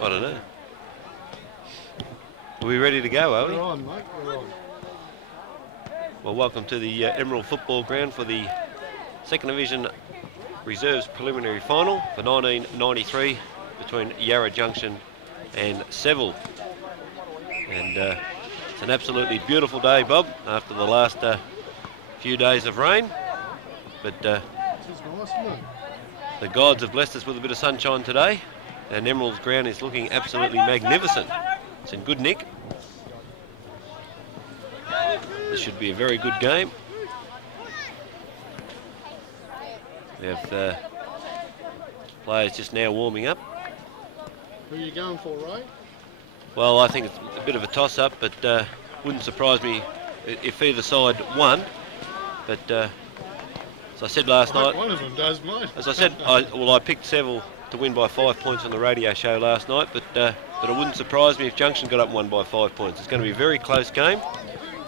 I don't know. Are we ready to go, are we? We're on, mate. We're on. Well, welcome to the Emerald Football Ground for the Second Division Reserves Preliminary Final for 1993 between Yarra Junction and Seville. And it's an absolutely beautiful day, Bob, after the last few days of rain. But It's nice, isn't it? the gods have blessed us with a bit of sunshine today, and Emerald's ground is looking absolutely magnificent. It's in good nick. This should be a very good game. We have players just now warming up. Who are you going for, Ray? Well, I think it's a bit of a toss-up, but wouldn't surprise me if either side won. But as I said last night, One of them does, mate. as I said, I picked Seville to win by 5 points on the radio show last night, but it wouldn't surprise me if Junction got up and won by 5 points. It's going to be a very close game,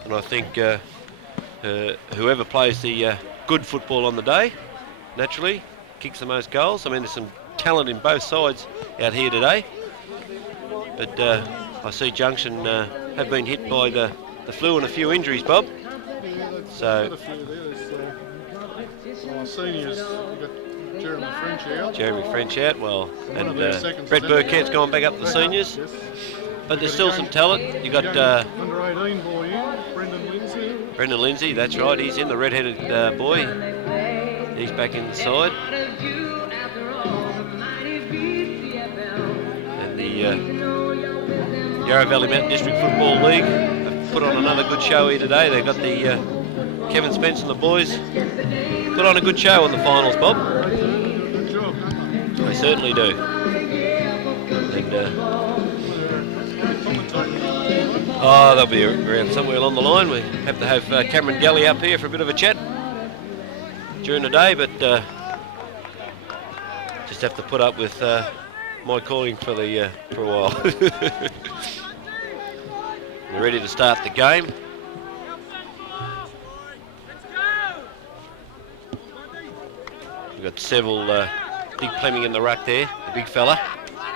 and I think whoever plays the good football on the day, naturally, kicks the most goals. I mean, there's some talent in both sides out here today, but I see Junction have been hit by the flu and a few injuries, Bob. Yeah, that's So- got a few there. There's seniors. You've got Jeremy French out. Jeremy French out, well, One and of their seconds Brett is in Burkett's there. gone back up to the seniors, Yes. but there's still some talent. You got Under 18 boy in, Brendan Lindsay. Brendan Lindsay, that's right, he's in, the red-headed boy. He's back inside. And the Yarra Valley Mountain District Football League have put on another good show here today. They've got the Kevin Spence and the boys put on a good show on the finals, Bob. Good job. They certainly do. And they'll be around somewhere along the line. We have to have Cameron Galley up here for a bit of a chat during the day, but just have to put up with my calling for a while. We're ready to start the game. We've got Seville, Big Plemming in the ruck there, the big fella.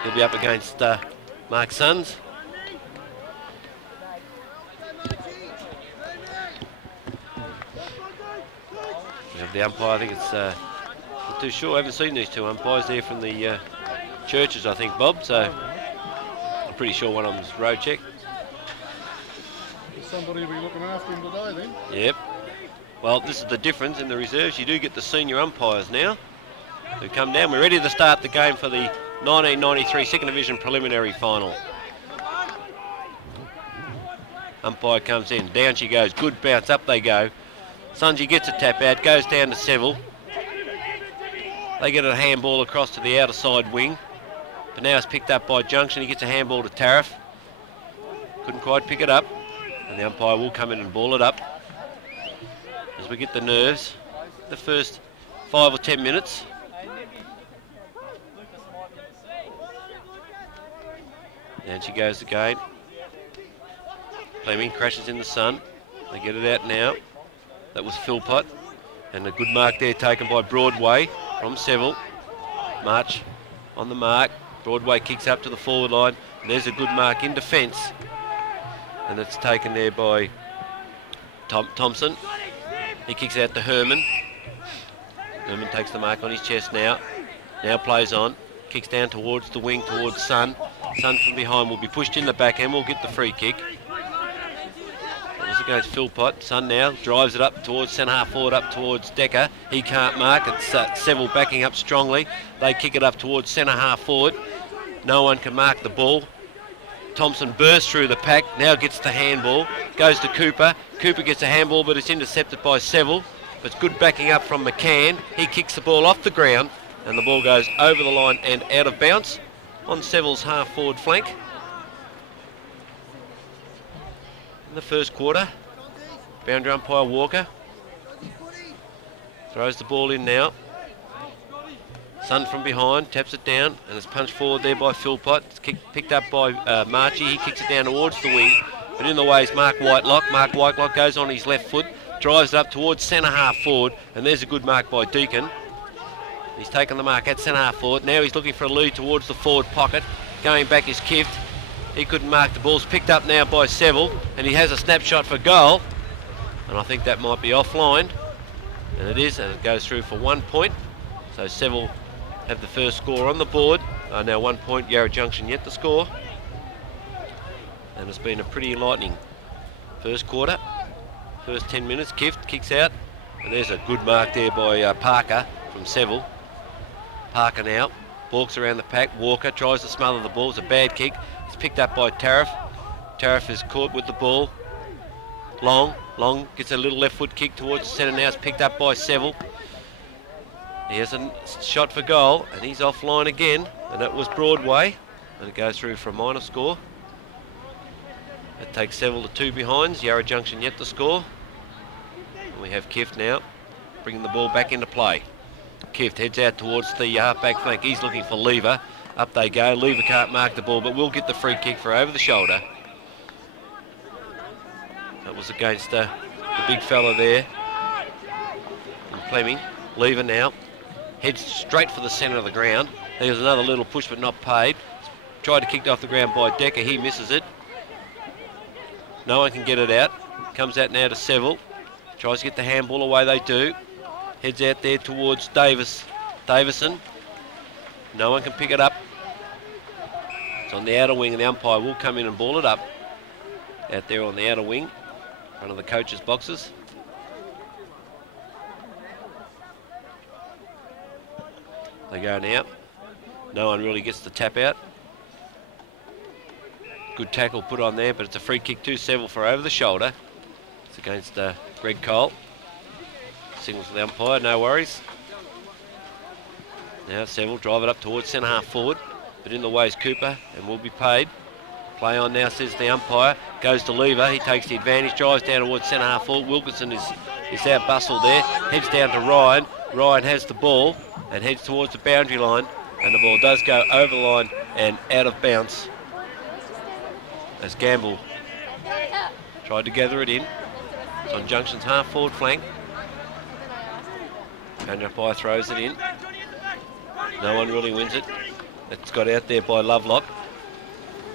He'll be up against Mark Sons. We have the umpire, I think it's, not too sure, I haven't seen these two umpires there from the churches, I think, Bob, so I'm pretty sure one of them's road check. Somebody will be looking after him today then. Yep. Well, this is the difference in the reserves. You do get the senior umpires now who come down. We're ready to start the game for the 1993 Second Division Preliminary Final. Umpire comes in. Down she goes. Good bounce. Up they go. Sunji gets a tap out. Goes down to Seville. They get a handball across to the outer side wing. But now it's picked up by Junction. He gets a handball to Tariff. Couldn't quite pick it up. And the umpire will come in and ball it up. As we get the nerves, the first 5 or 10 minutes. And she goes again. Fleming crashes in the sun. They get it out now. That was Philpott. And a good mark there taken by Broadway from Seville. March on the mark. Broadway kicks up to the forward line. And there's a good mark in defence. And it's taken there by Thompson. He kicks out to Herman. Herman takes the mark on his chest now. Now plays on. Kicks down towards the wing, towards Sun. Sun from behind will be pushed in the back and will get the free kick. That was against Philpott. Sun now drives it up towards centre half forward, up towards Decker. He can't mark. It's Seville backing up strongly. They kick it up towards centre half forward. No one can mark the ball. Thompson bursts through the pack, now gets the handball, goes to Cooper. Cooper gets a handball, but it's intercepted by Seville. But it's good backing up from McCann. He kicks the ball off the ground, and the ball goes over the line and out of bounds on Seville's half-forward flank. In the first quarter, boundary umpire Walker throws the ball in now. Sun from behind, taps it down, and it's punched forward there by Philpott. It's picked up by Marchie. He kicks it down towards the wing, but in the way is Mark Whitelock. Mark Whitelock goes on his left foot, drives it up towards centre half forward, and there's a good mark by Deacon. He's taken the mark at centre half forward. Now he's looking for a lead towards the forward pocket. Going back is Kift. He couldn't mark the ball. It's picked up now by Seville, and he has a snapshot for goal. And I think that might be offline. And it is, and it goes through for 1 point. So Seville have the first score on the board. Now 1 point, Yarra Junction yet to score. And it's been a pretty enlightening first quarter. First 10 minutes, Kift kicks out. And there's a good mark there by Parker from Seville. Parker now walks around the pack. Walker tries to smother the ball. It's a bad kick. It's picked up by Tariff. Tariff is caught with the ball. Long gets a little left foot kick towards the centre now. It's picked up by Seville. He has a shot for goal, and he's offline again. And that was Broadway. And it goes through for a minor score. It takes Seville to 2 behinds. Yarra Junction yet to score. And we have Kift now bringing the ball back into play. Kift heads out towards the half-back flank. He's looking for Lever. Up they go. Lever can't mark the ball, but will get the free kick for over the shoulder. That was against the big fella there. And Fleming. Lever now. Heads straight for the centre of the ground. There's another little push, but not paid. Tried to kick it off the ground by Decker. He misses it. No one can get it out. Comes out now to Seville. Tries to get the handball away. They do. Heads out there towards Davison. No one can pick it up. It's on the outer wing, and the umpire will come in and ball it up. Out there on the outer wing, in front of the coaches' boxes. They go now. No one really gets the tap out. Good tackle put on there, but it's a free kick to Seville for over the shoulder. It's against Greg Cole. Signals to the umpire, no worries. Now Seville drive it up towards centre half forward, but in the way is Cooper and will be paid. Play on now, says the umpire. Goes to Lever, he takes the advantage, drives down towards centre half forward. Wilkinson is out bustled there, heads down to Ryan. Ryan has the ball and heads towards the boundary line, and the ball does go over the line and out of bounds. As Gamble tried to gather it in. It's on Junction's half forward flank. And umpire throws it in. No one really wins it. It's got out there by Lovelock.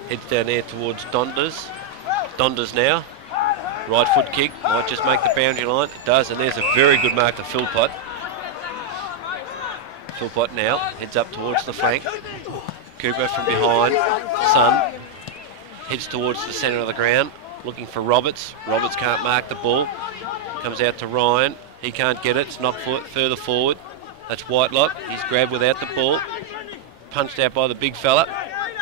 Heads down there towards Donders. Donders now. Right foot kick. Might just make the boundary line. It does, and there's a very good mark to Philpott. Philpott now heads up towards the flank. Cooper from behind. Sun heads towards the centre of the ground, looking for Roberts. Roberts can't mark the ball. Comes out to Ryan. He can't get it. It's knocked further forward. That's Whitelock. He's grabbed without the ball. Punched out by the big fella.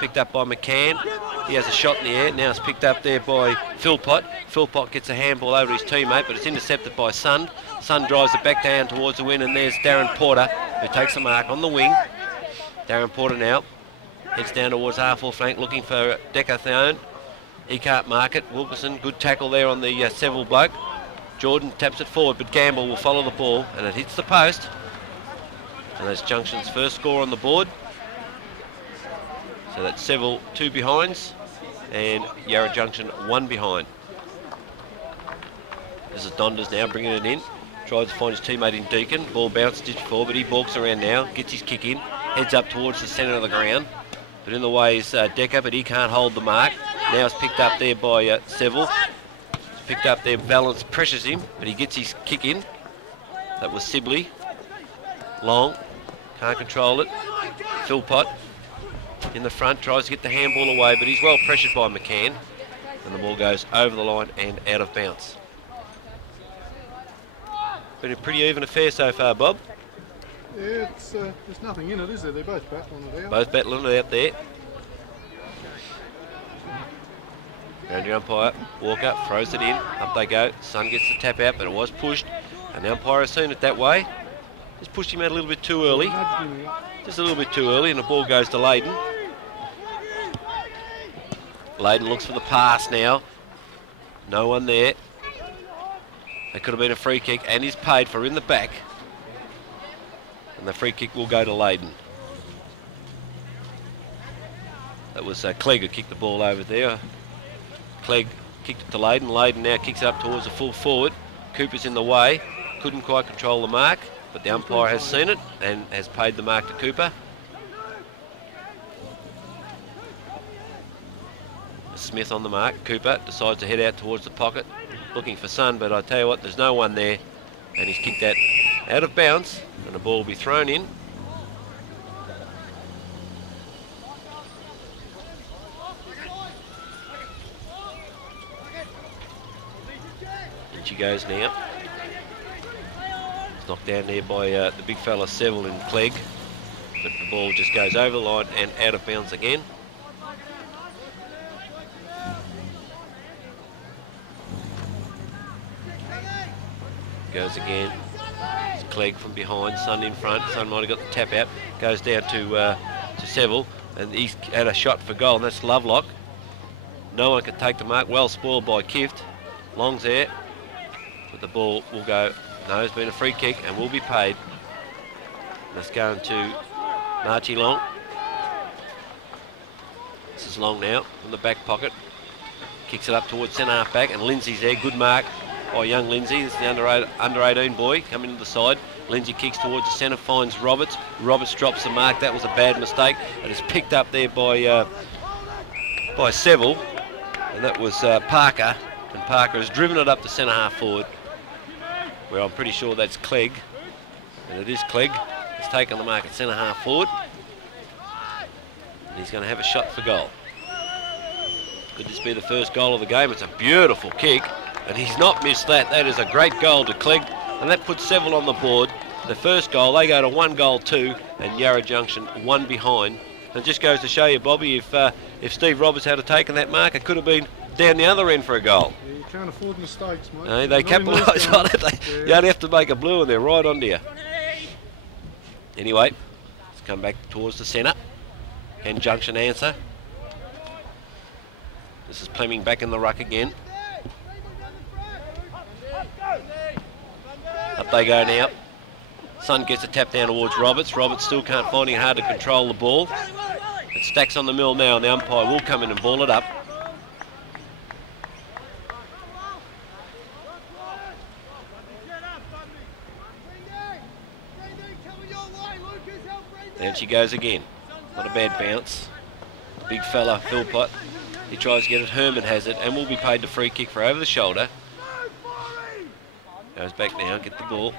Picked up by McCann. He has a shot in the air. Now it's picked up there by Philpott. Philpott gets a handball over his teammate, but it's intercepted by Sun. Sun drives it back down towards the win, and there's Darren Porter, who takes a mark on the wing. Darren Porter now heads down towards half-full flank, looking for Decathone. He can't mark it. Wilkinson, good tackle there on the Seville bloke. Jordan taps it forward, but Gamble will follow the ball, and it hits the post. And that's Junction's first score on the board. So that's Seville 2 behinds, and Yarra Junction 1 behind. This is Donders now bringing it in. Tries to find his teammate in Deacon. Ball bounced ditch forward, but he balks around now. Gets his kick in. Heads up towards the centre of the ground. But in the way is Decker, but he can't hold the mark. Now it's picked up there by Seville. It's picked up there. Valance pressures him, but he gets his kick in. That was Sibley. Long. Can't control it. Philpott in the front. Tries to get the handball away, but he's well pressured by McCann. And the ball goes over the line and out of bounds. Been a pretty even affair so far, Bob. Yeah, it's, there's nothing in it, is there? They're both battling it out. Both battling it out there. Boundary umpire, Walker throws it in. Up they go. Sun gets the tap out, but it was pushed. And the umpire has seen it that way. Just pushed him out a little bit too early. Just a little bit too early, and the ball goes to Leyden. Leyden looks for the pass now. No one there. It could have been a free kick, and he's paid for in the back. And the free kick will go to Leyden. That was Clegg who kicked the ball over there. Clegg kicked it to Leyden. Leyden now kicks it up towards the full forward. Cooper's in the way. Couldn't quite control the mark, but the umpire has seen it and has paid the mark to Cooper. Smith on the mark. Cooper decides to head out towards the pocket, looking for Sun, but I tell you what, there's no one there, and he's kicked that out of bounds, and the ball will be thrown in. And she goes now. It's knocked down there by the big fella Seville and Clegg, but the ball just goes over the line and out of bounds again. Goes again. It's Clegg from behind, Sun in front. Sun might have got the tap out. Goes down to Seville, and he's had a shot for goal, and that's Lovelock. No one can take the mark. Well spoiled by Kift. Long's there, but the ball will go. No, it's been a free kick and will be paid. That's going to Marchie Long. This is Long now from the back pocket. Kicks it up towards centre half back, and Lindsay's there. Good mark by young Lindsay. This is the under 18 boy coming to the side. Lindsay kicks towards the centre, finds Roberts. Roberts drops the mark. That was a bad mistake, and it's picked up there by Seville, and that was Parker. And Parker has driven it up to centre half forward, where I'm pretty sure that's Clegg, and it is Clegg. He's taken the mark at centre half forward, and he's going to have a shot for goal. Could this be the first goal of the game? It's a beautiful kick, and he's not missed that. That is a great goal to Clegg, and that puts Seville on the board. The first goal, they go to 1-2, and Yarra Junction 1 behind. And it just goes to show you, Bobby, if Steve Roberts had taken that mark, it could have been down the other end for a goal. Yeah, you can't afford mistakes, mate. No, they capitalise on it. You only have to make a blue, and they're right onto you. Anyway, let's come back towards the centre. Can Junction answer? This is Plemming back in the ruck again. Up they go now. Sun gets a tap down towards Roberts. Roberts still can't find it hard to control the ball. It stacks on the mill now, and the umpire will come in and ball it up. There she goes again. Not a bad bounce. Big fella, Philpott. He tries to get it. Herman has it, and will be paid the free kick for over the shoulder. Goes back now, get the ball.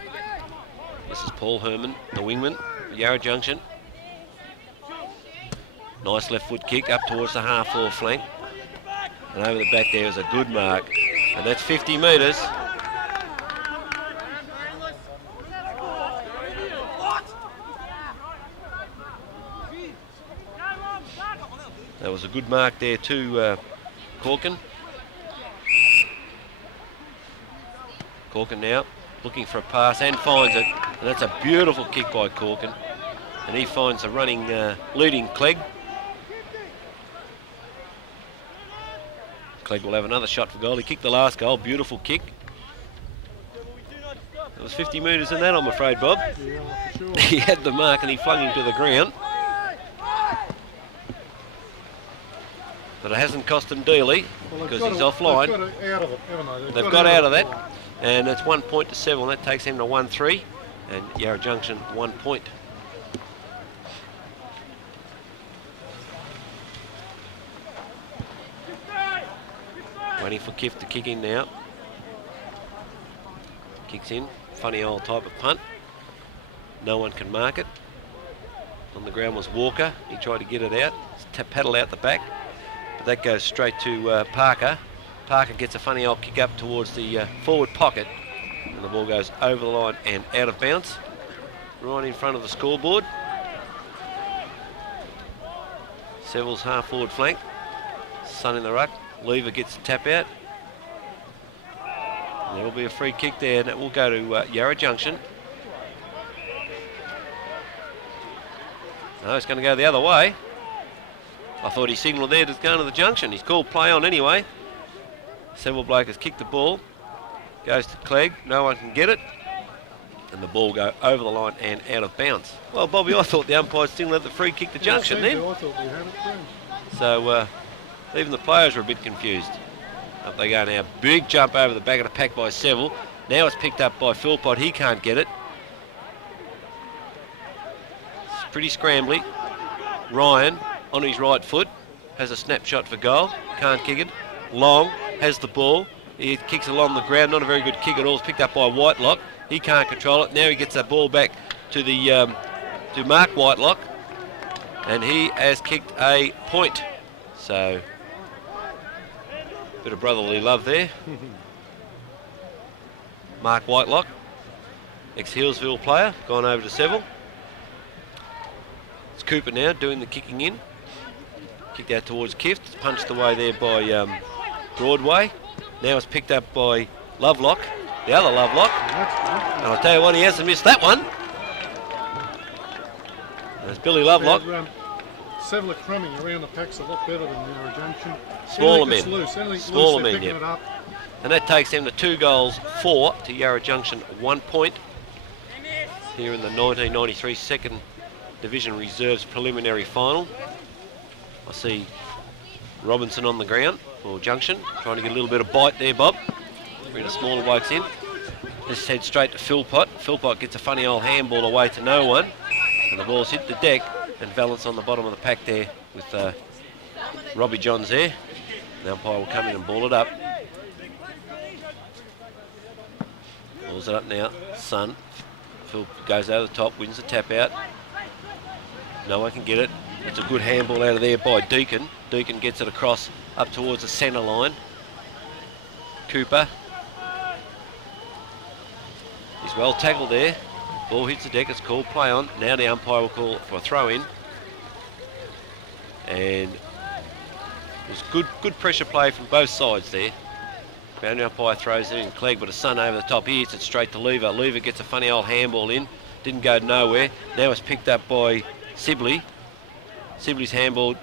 This is Paul Herman, the wingman, Yarra Junction. Nice left foot kick up towards the half-forward flank. And over the back there is a good mark. And that's 50 metres. That was a good mark there too, Corkin. Corkin now looking for a pass and finds it. And that's a beautiful kick by Corkin. And he finds the running, leading Clegg. Clegg will have another shot for goal. He kicked the last goal. Beautiful kick. There was 50 metres in that, I'm afraid, Bob. Yeah, for sure. He had the mark and he flung him to the ground. But it hasn't cost him dearly because he's offline. They've got out of it, haven't they? They've got out of that. And it's 1 point to Seville, and that takes him to 1-3. And Yarra Junction 1 point. Waiting for Kiff to kick in now. Kicks in. Funny old type of punt. No one can mark it. On the ground was Walker. He tried to get it out. Paddle out the back. But that goes straight to Parker. Parker gets a funny old kick up towards the forward pocket. And the ball goes over the line and out of bounds. Right in front of the scoreboard. Seville's half forward flank. Sun in the ruck. Lever gets the tap out. And there will be a free kick there, and it will go to Yarra Junction. No, it's going to go the other way. I thought he signalled there to go to the junction. He's called play on anyway. Seville bloke has kicked the ball. Goes to Clegg. No one can get it. And the ball go over the line and out of bounds. Well, Bobby, I thought the umpire signalled the free kick to junction then. I thought we had it too. So even the players were a bit confused. Up they go now. Big jump over the back of the pack by Seville. Now it's picked up by Philpott. He can't get it. It's pretty scrambly. Ryan on his right foot has a snapshot for goal. Can't kick it. Long has the ball. He kicks along the ground. Not a very good kick at all. It's picked up by Whitelock. He can't control it. Now he gets that ball back to the to Mark Whitelock, and he has kicked a point. So, bit of brotherly love there. Mark Whitelock, ex-Hillsville player, gone over to Seville. It's Cooper now doing the kicking in. Kicked out towards Kift. It's punched away there by Broadway. Now it's picked up by Lovelock, the other Lovelock. And I'll tell you what, he hasn't missed that one. There's Billy Lovelock. Seville crumbing around the pack's a lot better than Yarra Junction. Smaller men. Smaller men, yep. And that takes them to 2 goals 4 to Yarra Junction 1 point. Here in the 1993 Second Division Reserves Preliminary Final. I see Robinson on the ground for Junction, trying to get a little bit of bite there, Bob. Bring the smaller blokes in. Let's head straight to Philpott. Philpott gets a funny old handball away to no one. And the ball's hit the deck, and Valence on the bottom of the pack there with Robbie Johns there. The umpire will come in and ball it up. Balls it up now. Sun. Phil goes over the top, wins the tap out. No one can get it. It's a good handball out of there by Deacon. Deacon gets it across up towards the centre line. Cooper. He's well tackled there. Ball hits the deck, it's called play on. Now the umpire will call for a throw in. And there's good pressure play from both sides there. Boundary umpire throws it in Clegg, but a Sun over the top. He hits it straight to Lever. Lever gets a funny old handball in. Didn't go nowhere. Now it's picked up by Sibley. Sibley's handball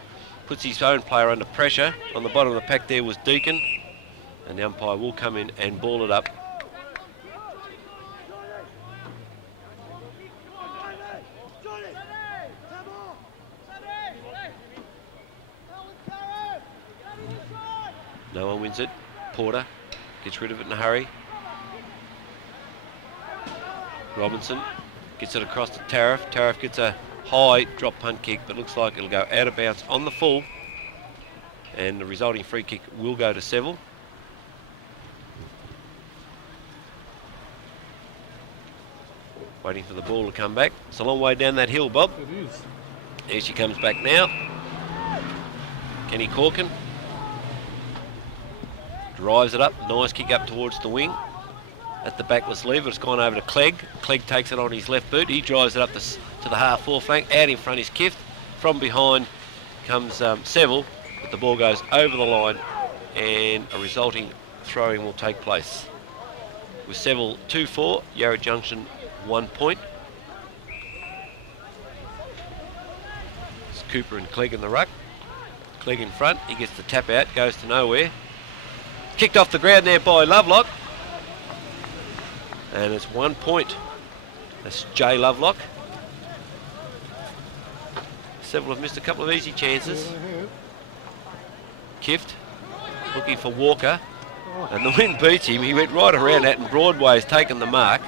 puts his own player under pressure. On the bottom of the pack there was Deacon. And the umpire will come in and ball it up. No one wins it. Porter gets rid of it in a hurry. Robinson gets it across to Tariff. Tariff gets a high drop punt kick, but looks like it'll go out of bounds on the full. And the resulting free kick will go to Seville. Waiting for the ball to come back. It's a long way down that hill, Bob. It is. Here she comes back now. Kenny Corkin drives it up. Nice kick up towards the wing. At the back was Lever. It's gone over to Clegg. Clegg takes it on his left boot. He drives it up to the half-forward flank. Out in front is Kift. From behind comes Seville. But the ball goes over the line and a resulting throwing will take place. With Seville 2-4, Yarra Junction 1 point. It's Cooper and Clegg in the ruck. Clegg in front. He gets the tap out. Goes to nowhere. Kicked off the ground there by Lovelock. And it's 1 point. That's Jay Lovelock. Seville have missed a couple of easy chances. Kift looking for Walker. And the wind beats him. He went right around that and Broadway's taken the mark.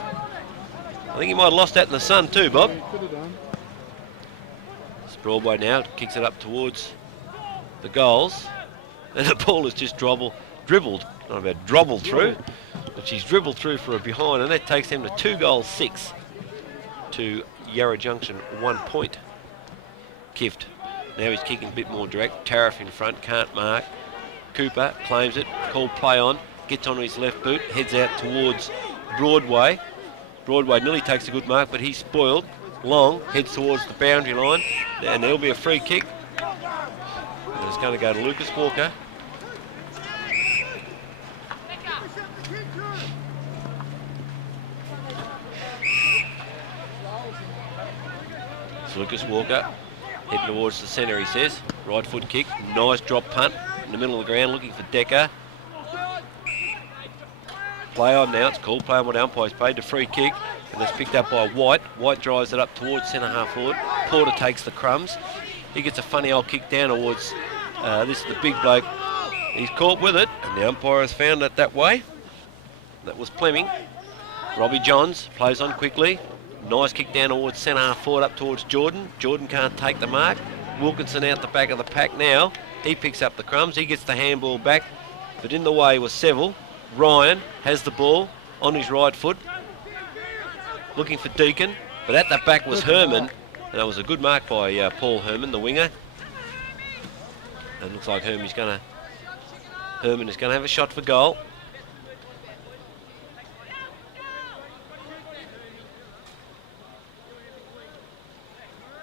I think he might have lost that in the sun too, Bob. It's Broadway now. Kicks it up towards the goals. And the ball is just dribbled, not about drobbled through, but she's dribbled through for a behind, and that takes them to 2 goals 6 to Yarra Junction 1 point. Kift. Now he's kicking a bit more direct. Tariff in front, can't mark. Cooper claims it, called play on, gets on his left boot, heads out towards Broadway. Broadway nearly takes a good mark, but he's spoiled. Long heads towards the boundary line, and there'll be a free kick. And it's going to go to Lucas Walker. It's Lucas Walker heading towards the centre, he says. Right foot kick, nice drop punt in the middle of the ground, looking for Decker. Play on now, it's called play on what umpire's paid, the free kick, and that's picked up by White. White drives it up towards centre half forward. Porter takes the crumbs. He gets a funny old kick down towards, this is the big bloke. He's caught with it, and the umpire has found it that way. That was Fleming. Robbie Johns plays on quickly. Nice kick down towards centre half forward up towards Jordan. Jordan can't take the mark. Wilkinson out the back of the pack now. He picks up the crumbs. He gets the handball back. But in the way was Seville. Ryan has the ball on his right foot. Looking for Deacon. But at the back was Herman. And that was a good mark by Paul Herman, the winger. And looks like Herman is going to have a shot for goal.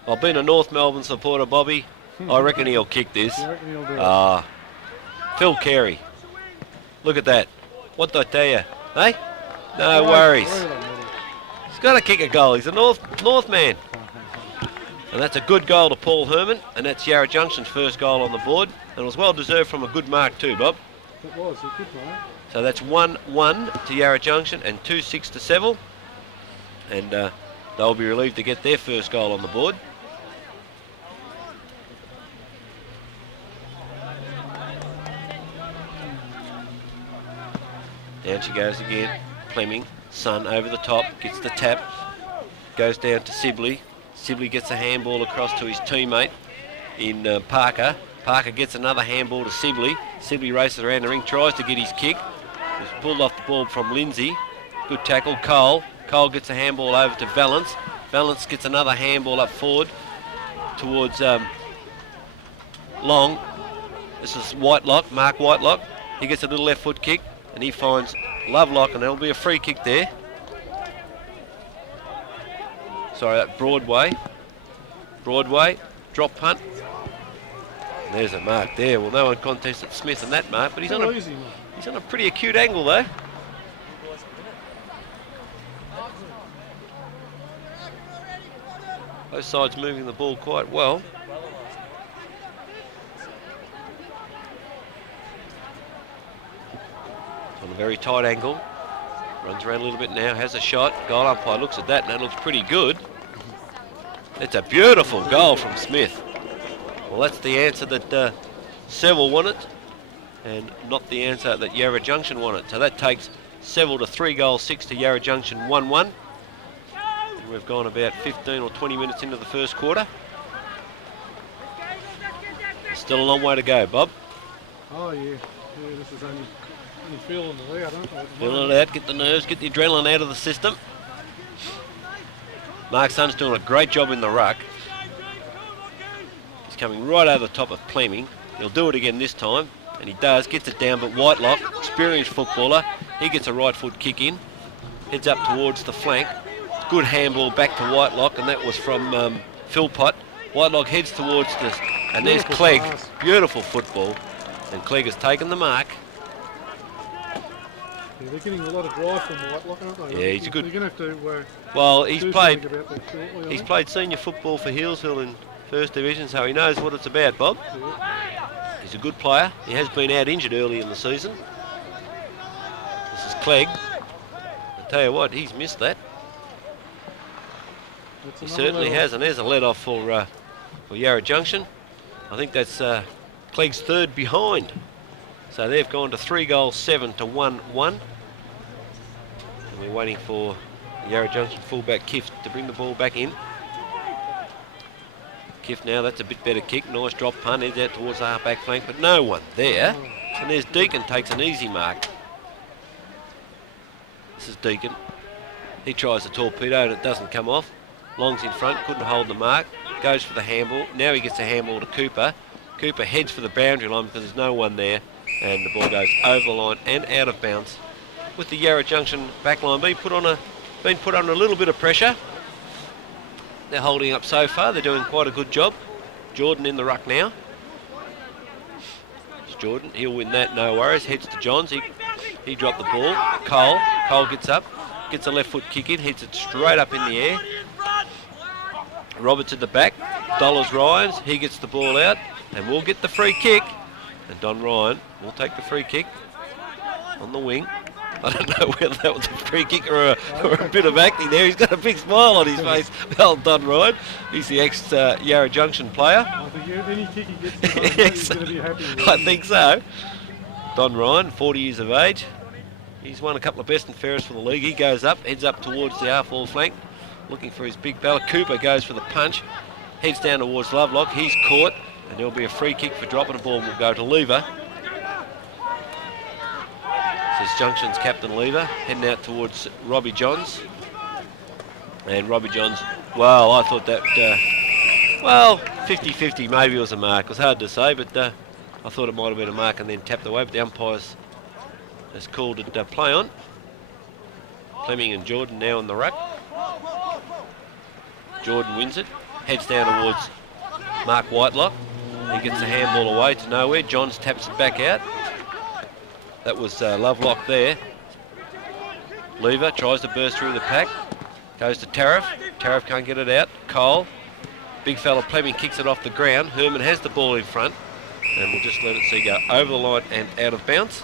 I've been a North Melbourne supporter, Bobby. I reckon he'll kick this. Phil Carey. Look at that. What did I tell you? Hey? No worries. He's got to kick a goal. He's a North man. And that's a good goal to Paul Herman. And that's Yarra Junction's first goal on the board. And it was well deserved from a good mark too, Bob. It was a good mark. So that's 1-1 to Yarra Junction and 2-6 to Seville. And they'll be relieved to get their first goal on the board. Down she goes again. Fleming, Sun over the top, gets the tap, goes down to Sibley. Sibley gets a handball across to his teammate in Parker. Parker gets another handball to Sibley. Sibley races around the ring, tries to get his kick. He's pulled off the ball from Lindsay. Good tackle, Cole. Cole gets a handball over to Valance. Valance gets another handball up forward towards Long. This is Whitelock, Mark Whitelock. He gets a little left foot kick. And he finds Lovelock, and there'll be a free kick there. Sorry, that Broadway. Broadway, drop punt. And there's a mark there. Well, no one contested Smith in that mark, but he's on a pretty acute angle though. Both sides moving the ball quite well. On a very tight angle. Runs around a little bit now, has a shot. Goal umpire looks at that and that looks pretty good. It's a beautiful goal from Smith. Well, that's the answer that Seville wanted and not the answer that Yarra Junction wanted. So that takes Seville to 3-6 to Yarra Junction 1-1. And we've gone about 15 or 20 minutes into the first quarter. There's still a long way to go, Bob. Oh, yeah. Yeah, this is only feeling the way, I don't know. Feeling it out, get the nerves, get the adrenaline out of the system. Mark Sun's doing a great job in the ruck. He's coming right over the top of Fleming. He'll do it again this time, and he does, gets it down, but Whitelock, experienced footballer, he gets a right foot kick in, heads up towards the flank. Good handball back to Whitelock, and that was from Philpott. Whitelock heads towards this, and there's Clegg. Beautiful football, and Clegg has taken the mark. Yeah, they're getting a lot of drive from Whitelock, aren't they? Yeah, he's a good. They're going to have to. Well, he's played senior football for Healesville in First Division, so he knows what it's about, Bob. Yeah. He's a good player. He has been out injured early in the season. This is Clegg. I tell you what, he's missed that. He certainly has, and there's a let off for Yarra Junction. I think that's Clegg's third behind. So they've gone to 3-7 to 1-1. And we're waiting for the Yarra Junction fullback Kiff to bring the ball back in. Kiff now, that's a bit better kick. Nice drop punt, heads out towards the half-back flank, but no one there. And there's Deacon, takes an easy mark. This is Deacon. He tries the torpedo and it doesn't come off. Long's in front, couldn't hold the mark. Goes for the handball. Now he gets a handball to Cooper. Cooper heads for the boundary line because there's no one there. And the ball goes over the line and out of bounds. With the Yarra Junction backline being put on a little bit of pressure. They're holding up so far. They're doing quite a good job. Jordan in the ruck now. It's Jordan. He'll win that, no worries. Heads to Johns. He dropped the ball. Cole gets up. Gets a left foot kick in. Hits it straight up in the air. Roberts at the back. Dollars Ryans. He gets the ball out. And we'll get the free kick. And Don Ryan will take the free kick on the wing. I don't know whether that was a free kick or a bit of acting there. He's got a big smile on his face. Well done, Ryan. He's the ex-Yarra Junction player. I think any kick he gets, he's going to be happy with. I think so. Don Ryan, 40 years of age. He's won a couple of best and fairest for the league. He goes up, heads up towards the half-wall flank, looking for his big bella. Cooper goes for the punch, heads down towards Lovelock. He's caught. And there'll be a free kick for dropping the ball and will go to Lever. This is Junction's captain Lever, heading out towards Robbie Johns. And Robbie Johns, well, I thought that, well, 50-50 maybe was a mark. It was hard to say, but I thought it might have been a mark and then tapped away. But the umpires has called it play on. Fleming and Jordan now in the ruck. Jordan wins it, heads down towards Mark Whitelock. He gets the handball away to nowhere. Johns taps it back out. That was Lovelock there. Lever tries to burst through the pack. Goes to Tariff. Tariff can't get it out. Cole. Big fella Fleming kicks it off the ground. Herman has the ball in front. And we'll just let it see go over the line and out of bounds.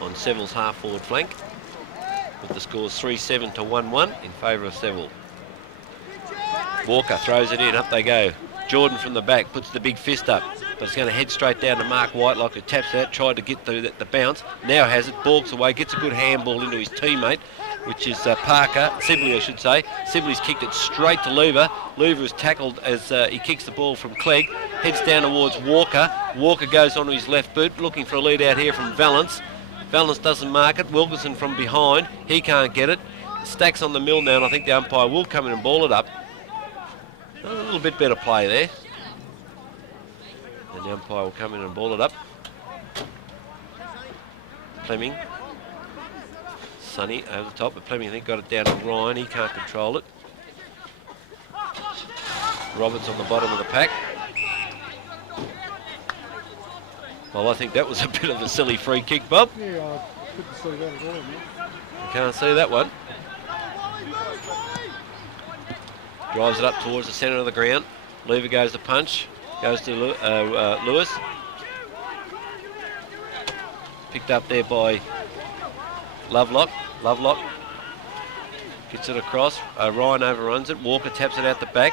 On Seville's half-forward flank. With the scores 3-7 to 1-1 in favour of Seville. Walker throws it in. Up they go. Jordan from the back puts the big fist up. But it's going to head straight down to Mark Whitelock, who taps it out, tried to get through the bounce. Now has it, balks away, gets a good handball into his teammate, which is Parker, Sibley I should say. Sibley's kicked it straight to Lever. Lever is tackled as he kicks the ball from Clegg. Heads down towards Walker. Walker goes onto his left boot, looking for a lead out here from Valance. Valance doesn't mark it. Wilkinson from behind. He can't get it. Stacks on the mill now, and I think the umpire will come in and ball it up. A little bit better play there. And the umpire will come in and ball it up. Fleming. Sonny over the top, but Fleming I think got it down to Ryan. He can't control it. Roberts on the bottom of the pack. Well, I think that was a bit of a silly free kick, Bob. Yeah, I couldn't see that at all, mate. You can't see that one. Drives it up towards the centre of the ground. Lever goes to punch. Goes to Lewis. Picked up there by Lovelock. Lovelock gets it across. Ryan overruns it. Walker taps it out the back.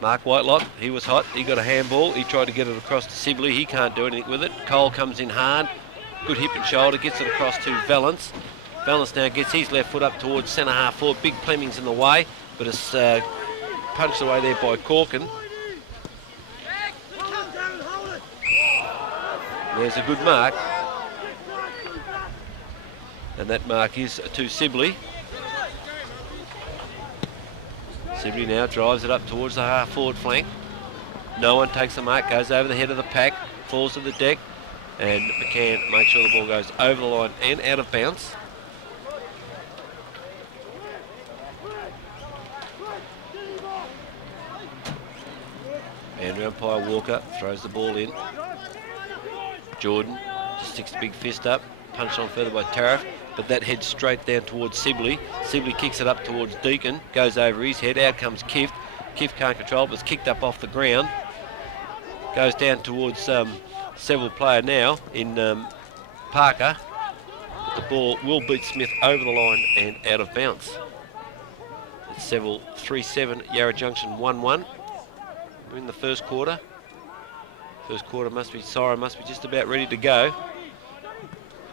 Mark Whitelock, he was hot. He got a handball. He tried to get it across to Sibley. He can't do anything with it. Cole comes in hard. Good hip and shoulder. Gets it across to Valance. Valance now gets his left foot up towards centre half forward. Big Fleming's in the way, but it's punched away there by Corkin. There's a good mark. And that mark is to Sibley. Sibley now drives it up towards the half-forward flank. No one takes the mark, goes over the head of the pack, falls to the deck, and McCann makes sure the ball goes over the line and out of bounds. And umpire Walker throws the ball in. Jordan just sticks the big fist up, punched on further by Tariff, but that heads straight down towards Sibley. Sibley kicks it up towards Deacon, goes over his head, out comes Kift. Kift can't control it, but it's kicked up off the ground. Goes down towards Seville player now in Parker. But the ball will beat Smith over the line and out of bounds. It's Seville 3-7, Yarra Junction 1-1. We're in the first quarter. First quarter siren must be just about ready to go.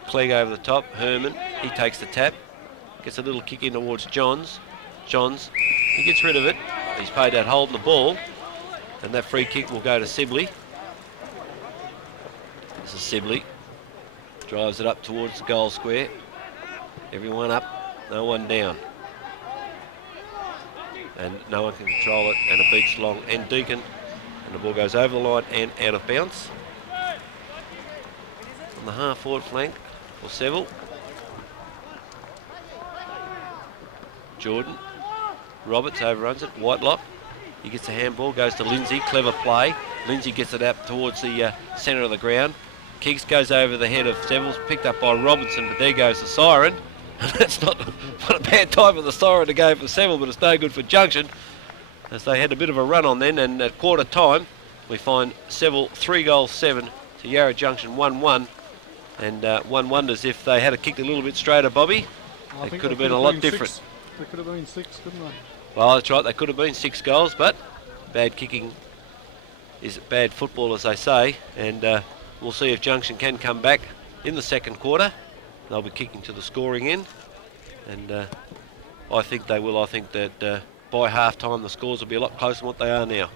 Clegg over the top, Herman, he takes the tap. Gets a little kick in towards Johns. Johns, he gets rid of it. He's paid out holding the ball. And that free kick will go to Sibley. This is Sibley. Drives it up towards the goal square. Everyone up, no one down. And no one can control it, and it beats Long and Deacon. And the ball goes over the line and out of bounds. On the half-forward flank for Seville. Jordan. Roberts overruns it. Whitelock. He gets a handball, goes to Lindsay. Clever play. Lindsay gets it up towards the centre of the ground. Kicks, goes over the head of Seville. Picked up by Robinson, but there goes the siren. And that's not a bad time for the siren to go for Seville, but it's no good for Junction, as they had a bit of a run on then. And at quarter time, we find Seville 3-7 to Yarra Junction 1-1. And one wonders if they had kicked a little bit straighter, Bobby, it could have been a lot different. They could have been 6, couldn't they? Well, that's right, they could have been 6 goals, but bad kicking is bad football, as they say. And we'll see if Junction can come back in the second quarter. They'll be kicking to the scoring end. And I think they will. I think that by half-time the scores will be a lot closer than what they are now.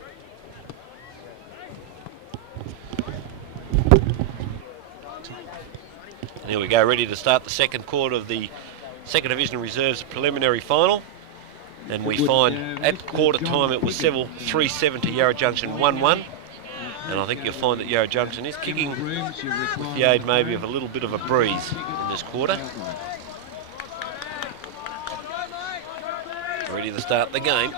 And here we go, ready to start the second quarter of the Second Division Reserves preliminary final. And we find at quarter time it was Seville 3-7 to Yarra Junction 1-1. And I think you'll find that Yarra Junction is kicking with the aid maybe of a little bit of a breeze in this quarter. Ready to start the game.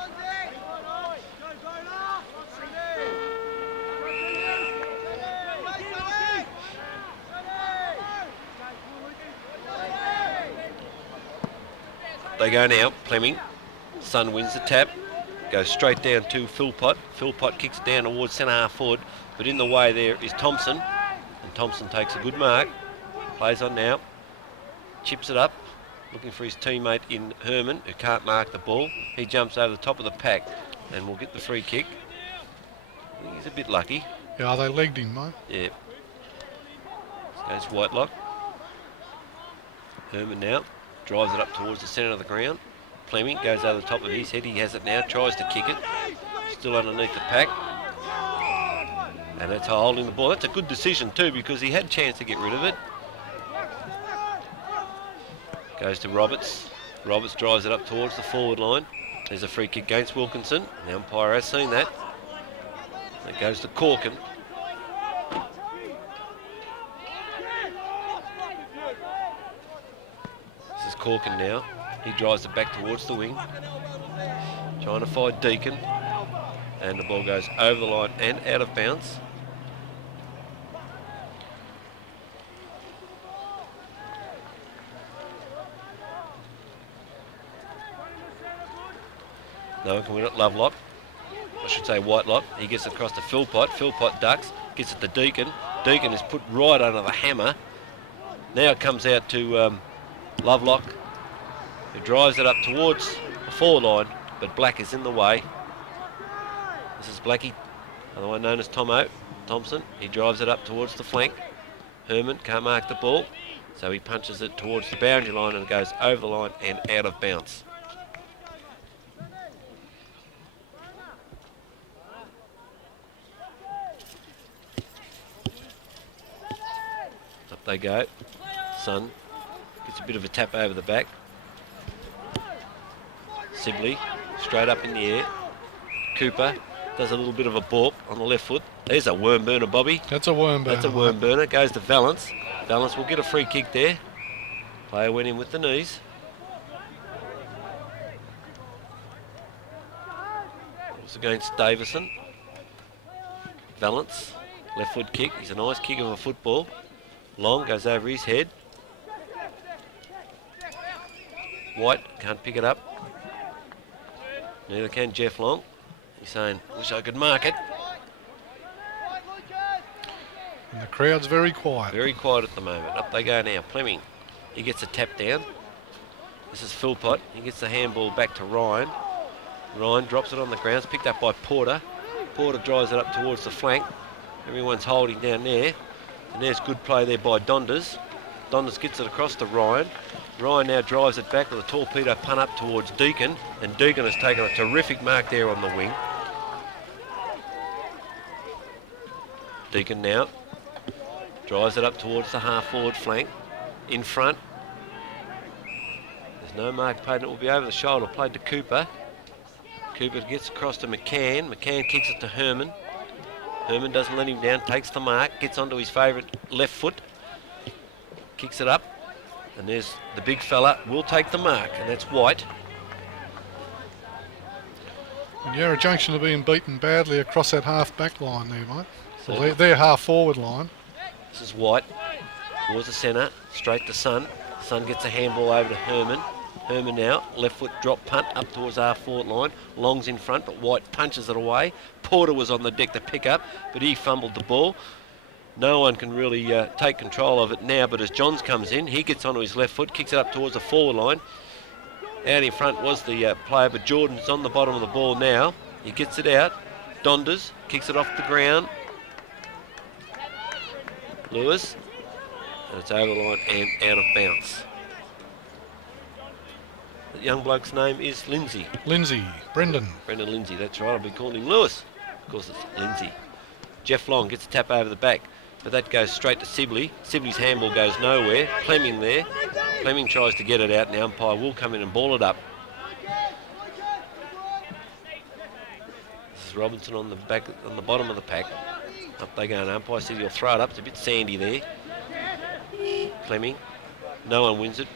They go now, Fleming. Sun wins the tap. Goes straight down to Philpott. Philpott kicks it down towards centre half forward, but in the way there is Thompson. And Thompson takes a good mark. Plays on now. Chips it up. Looking for his teammate in Herman, who can't mark the ball. He jumps over the top of the pack and will get the free kick. I think he's a bit lucky. Yeah, they legged him, mate. Yeah. Goes Whitelock. Herman now drives it up towards the centre of the ground. Fleming goes over the top of his head. He has it now, tries to kick it. Still underneath the pack. And that's holding the ball. That's a good decision too, because he had a chance to get rid of it. Goes to Roberts. Roberts drives it up towards the forward line. There's a free kick against Wilkinson. The umpire has seen that. It goes to Corkin. This is Corkin now. He drives it back towards the wing. Trying to find Deacon. And the ball goes over the line and out of bounds. No one can win it. Lovelock. I should say Whitelock. He gets it across to Philpott. Philpott ducks. Gets it to Deacon. Deacon is put right under the hammer. Now it comes out to Lovelock, who drives it up towards the forward line, but Black is in the way. This is Blackie, otherwise known as Tomo Thompson. He drives it up towards the flank. Herman can't mark the ball, so he punches it towards the boundary line and goes over the line and out of bounds. Up they go. Sun gets a bit of a tap over the back. Sibley straight up in the air. Cooper does a little bit of a balk on the left foot. There's a worm burner, Bobby. That's a worm burner. That's a worm burner. Goes to Valance. Valance will get a free kick there. Player went in with the knees. It's against Davison. Valance, left foot kick. He's a nice kick of a football. Long goes over his head. White can't pick it up. Neither can Jeff Long. He's saying, wish I could mark it. And the crowd's very quiet. Very quiet at the moment. Up they go now. Fleming. He gets a tap down. This is Philpott. He gets the handball back to Ryan. Ryan drops it on the ground. It's picked up by Porter. Porter drives it up towards the flank. Everyone's holding down there. And there's good play there by Donders. Donders gets it across to Ryan. Ryan now drives it back with a torpedo punt up towards Deacon. And Deacon has taken a terrific mark there on the wing. Deacon now drives it up towards the half-forward flank. In front. There's no mark paid. It will be over the shoulder. Played to Cooper. Cooper gets across to McCann. McCann kicks it to Herman. Herman doesn't let him down. Takes the mark. Gets onto his favourite left foot. Kicks it up. And there's the big fella. Will take the mark. And that's White. And Yarra Junction are being beaten badly across that half-back line there, mate. So Well, their half-forward line. This is White. Towards the centre. Straight to Sun. Sun gets a handball over to Herman. Herman now, left foot drop punt up towards our forward line. Long's in front, but White punches it away. Porter was on the deck to pick up, but he fumbled the ball. No one can really take control of it now, but as Johns comes in, he gets onto his left foot, kicks it up towards the forward line. Out in front was the player, but Jordan's on the bottom of the ball now. He gets it out. Donders kicks it off the ground. Lewis, and it's over the line and out of bounds. The young bloke's name is Lindsay. Brendan Lindsay, that's right. I've been calling him Lewis. Of course, it's Lindsay. Jeff Long gets a tap over the back. but that goes straight to Sibley. Sibley's handball goes nowhere. Fleming there. Fleming tries to get it out, and the umpire will come in and ball it up. This is Robinson on the back, on the bottom of the pack. Up they go, and umpire said he'll throw it up. It's a bit sandy there. Fleming. No one wins it.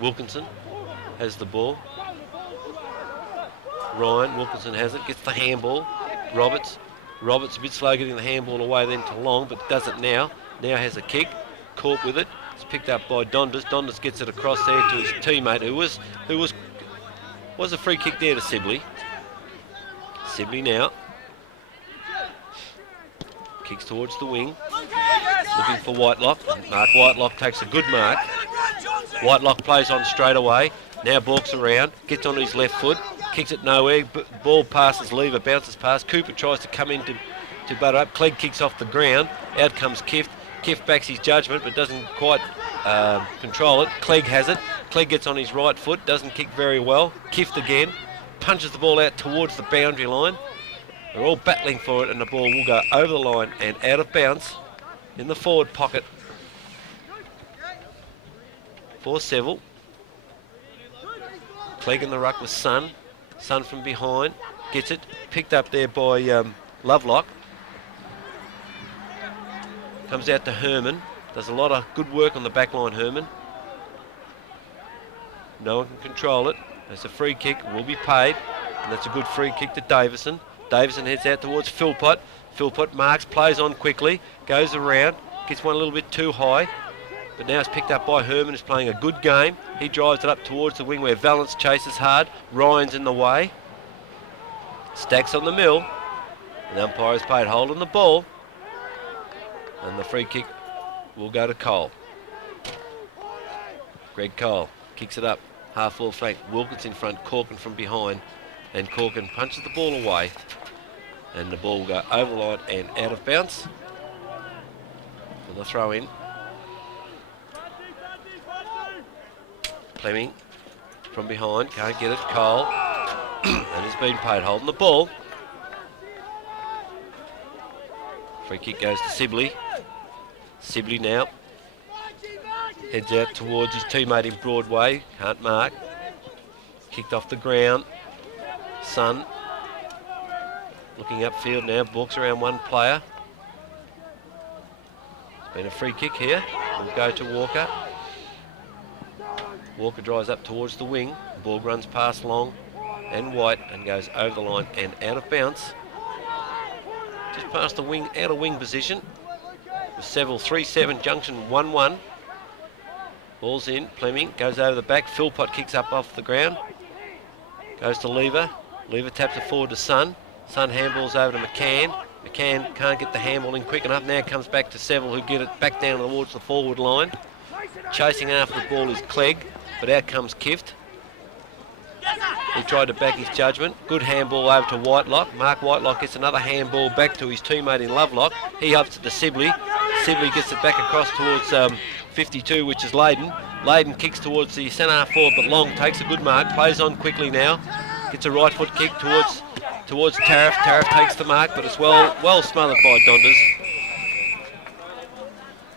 Wilkinson has the ball. Ryan, Wilkinson has it, gets the handball. Roberts a bit slow getting the handball away then to Long, but does it now. Now has a kick. Caught with it. It's picked up by Donders. Donders gets it across there to his teammate, who was a free kick there to Sibley. Sibley now. Kicks towards the wing. Looking for Whitelock. Mark Whitelock takes a good mark. Whitelock plays on straight away. Now balks around. Gets on his left foot. Kicks it nowhere. Ball passes Lever. Bounces past. Cooper tries to come in to butter up. Clegg kicks off the ground. Out comes Kift. Kift backs his judgment but doesn't quite control it. Clegg has it. Clegg gets on his right foot. Doesn't kick very well. Kift again. Punches the ball out towards the boundary line. They're all battling for it, and the ball will go over the line and out of bounds in the forward pocket for Seville. Clegg in the ruck with Sun. Sun from behind. Gets it. Picked up there by Lovelock. Comes out to Herman. Does a lot of good work on the back line, Herman. No one can control it. That's a free kick. Will be paid. And that's a good free kick to Davison. Davison heads out towards Philpott. Philpott marks, plays on quickly, goes around, gets one a little bit too high, but now it's picked up by Herman, who's playing a good game. He drives it up towards the wing where Valance chases hard. Ryan's in the way. Stacks on the mill. And the umpire has paid hold on the ball. And the free kick will go to Cole. Greg Cole kicks it up, half full flank. Wilkins in front, Corkin from behind. And Corkin punches the ball away. And the ball will go over the line and out of bounds. For the throw in. Fleming from behind, can't get it. Cole. And he's been paid holding the ball. Free kick goes to Sibley. Sibley now. Heads out towards his teammate in Broadway. Can't mark. Kicked off the ground. Sun. Looking upfield now. Balks around one player. It's been a free kick here. Will go to Walker. Walker drives up towards the wing. Ball runs past Long and White and goes over the line and out of bounds. Just past the wing, out of wing position. With Seville 3-7, Junction 1-1. Ball's in, Fleming goes over the back. Philpott kicks up off the ground. Goes to Lever. Lever taps it forward to Sun. Sun handballs over to McCann. McCann can't get the handball in quick enough. Now comes back to Seville, who get it back down towards the forward line. Chasing after the ball is Clegg, but out comes Kift. He tried to back his judgment. Good handball over to Whitelock. Mark Whitelock gets another handball back to his teammate in Lovelock. He ups it to Sibley. Sibley gets it back across towards 52, which is Layden. Layden kicks towards the centre half forward, but Long takes a good mark. Plays on quickly now. Gets a right foot kick towards Tariff. Tariff takes the mark, but it's well smothered by Donders.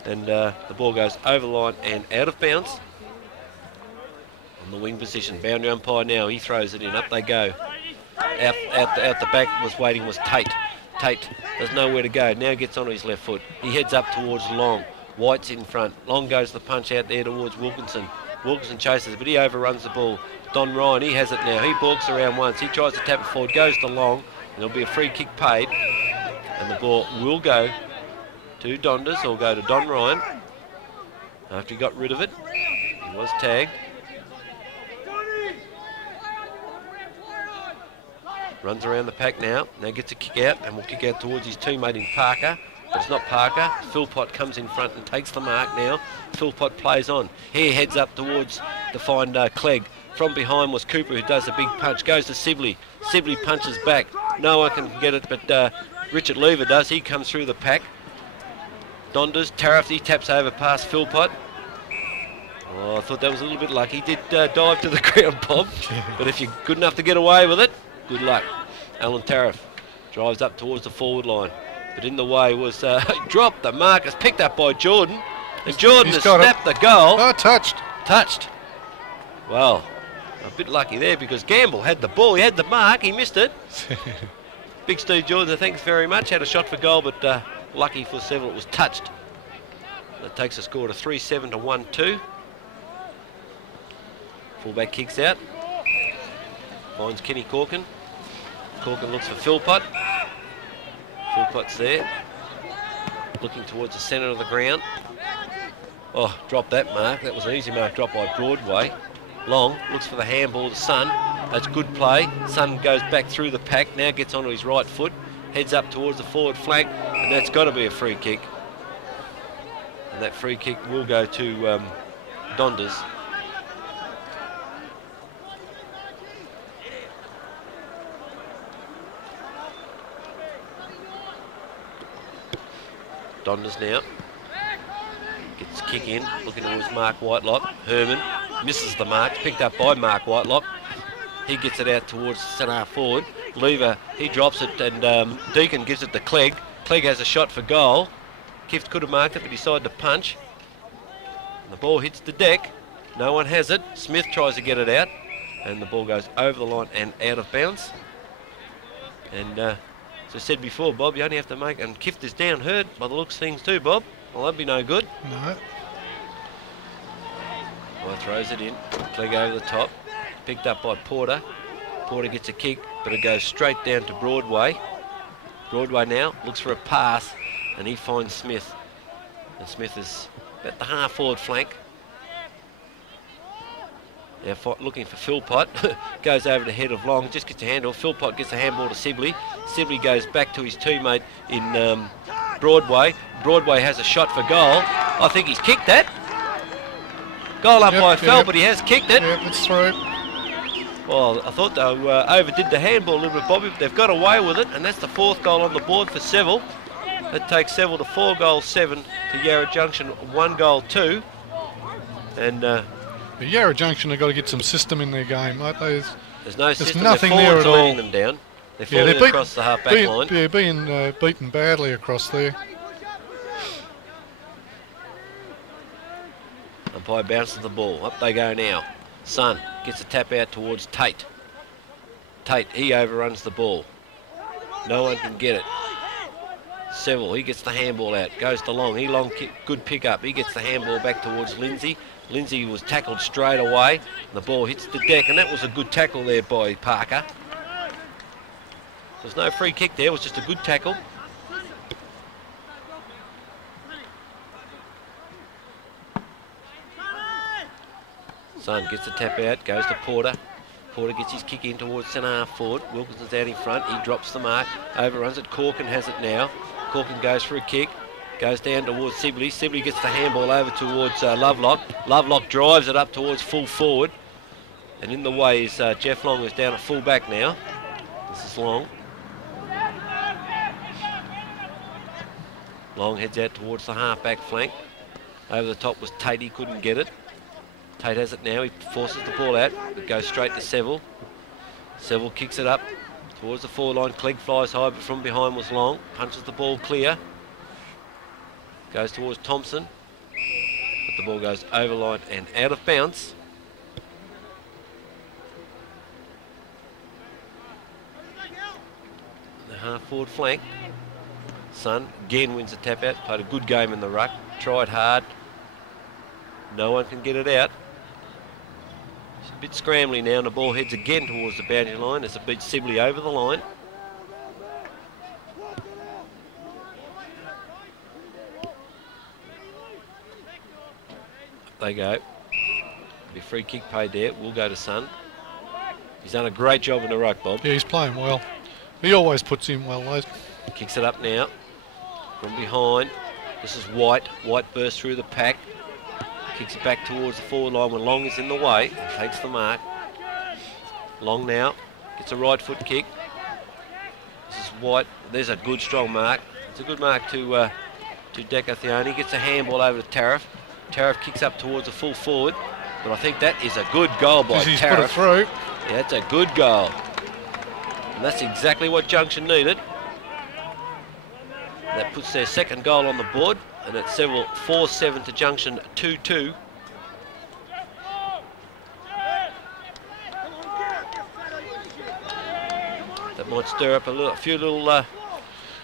And the ball goes over the line and out of bounds. On the wing position, boundary umpire now, he throws it in, up they go. Out the back was Tate. Tate there's nowhere to go, now gets on his left foot. He heads up towards Long. White's in front. Long goes the punch out there towards Wilkinson. Wilkinson chases, but he overruns the ball. Don Ryan, he has it now. He balks around once. He tries to tap it forward, goes to Long, and there'll be a free kick paid. And the ball will go to Donders, or go to Don Ryan. After he got rid of it, he was tagged. Runs around the pack now gets a kick out, and will kick out towards his teammate in Parker. But it's not Parker. Philpott comes in front and takes the mark now. Philpott plays on. He heads up towards to find Clegg. From behind was Cooper, who does a big punch. Goes to Sibley. Sibley punches back. No one can get it, but Richard Lever does. He comes through the pack. Donders, Tariff, he taps over past Philpott. Oh, I thought that was a little bit lucky. He did dive to the ground, Bob. But if you're good enough to get away with it, good luck. Alan Tariff drives up towards the forward line. But in the way was dropped. The mark is picked up by Jordan. And Jordan has got it. snapped the goal. Oh, touched. Touched. Well, a bit lucky there because Gamble had the ball. He had the mark. He missed it. Big Steve Jordan, thanks very much. Had a shot for goal, but lucky for Seville, it was touched. That takes the score to 3-7 to 1-2. Fullback kicks out. Finds Kenny Corkin. Corkin looks for Philpott. Philpott's there. Looking towards the centre of the ground. Oh, dropped that mark. That was an easy mark dropped by Broadway. Long looks for the handball to Sun. That's good play. Sun goes back through the pack. Now gets onto his right foot. Heads up towards the forward flank. And that's got to be a free kick. And that free kick will go to Donders. Donders now. Gets a kick in, looking towards Mark Whitelock. Herman misses the mark, picked up by Mark Whitelock. He gets it out towards centre forward. Lever, he drops it, and Deacon gives it to Clegg. Clegg has a shot for goal. Kift could have marked it, but decided to punch. And the ball hits the deck. No one has it. Smith tries to get it out, and the ball goes over the line and out of bounds. And as I said before, Bob, you only have to make, and Kift is down hurt by the looks of things too, Bob. Well, that'd be no good. No. Well, throws it in. Clegg over the top. Picked up by Porter. Porter gets a kick, but it goes straight down to Broadway. Broadway now looks for a pass, and he finds Smith. And Smith is at the half-forward flank. Now looking for Philpott. Goes over the head of Long, just gets a handle. Philpott gets a handball to Sibley. Sibley goes back to his teammate in Broadway. Broadway has a shot for goal. I think he's kicked that. Goal up by a foul, but he has kicked it. Yep, it's through. Well, I thought they overdid the handball a little bit, Bobby, but they've got away with it, and that's the fourth goal on the board for Seville. That takes Seville to 4-7 to Yarra Junction 1-2. And Yarra Junction have got to get some system in their game. Like there's no system. Nothing They're there at all. letting them down. They're falling across the half-back line. Yeah, being beaten badly across there. Umpire bounces the ball. Up they go now. Sun gets a tap out towards Tate. Tate, he overruns the ball. No one can get it. Seville, he gets the handball out. Goes to Long. Good pick up. He gets the handball back towards Lindsay. Lindsay was tackled straight away. And the ball hits the deck, and that was a good tackle there by Parker. There's no free kick there. It was just a good tackle. Sun gets the tap out, goes to Porter. Porter gets his kick in towards centre half forward. Wilkinson's out in front. He drops the mark, overruns it. Corkin has it now. Corkin goes for a kick, goes down towards Sibley. Sibley gets the handball over towards Lovelock. Lovelock drives it up towards full forward. And in the way is Jeff Long, who's down at full back now. This is Long. Long heads out towards the half-back flank. Over the top was Tate, he couldn't get it. Tate has it now, he forces the ball out. It goes straight to Seville. Seville kicks it up towards the forward line. Clegg flies high, but from behind was Long. Punches the ball clear. Goes towards Thompson. But the ball goes over line and out of bounds. The half-forward flank. Sun again wins the tap out. Played a good game in the ruck. Tried hard. No one can get it out. It's a bit scrambly now, and the ball heads again towards the boundary line as it beats Sibley over the line. Up they go. Be a free kick paid there. We'll go to Sun. He's done a great job in the ruck, Bob. Yeah, he's playing well. He always puts in well, though. Kicks it up now. From behind. This is White. White bursts through the pack. Kicks it back towards the forward line when Long is in the way. Takes the mark. Long now. Gets a right foot kick. This is White. There's a good strong mark. It's a good mark to Decathione. Gets a handball over to Tariff. Tariff kicks up towards the full forward. But I think that is a good goal by He's Tariff. put it through. Yeah, that's a good goal. And that's exactly what Junction needed. That puts their second goal on the board, and it's Seville 4-7 to Junction 2-2. That might stir up a few little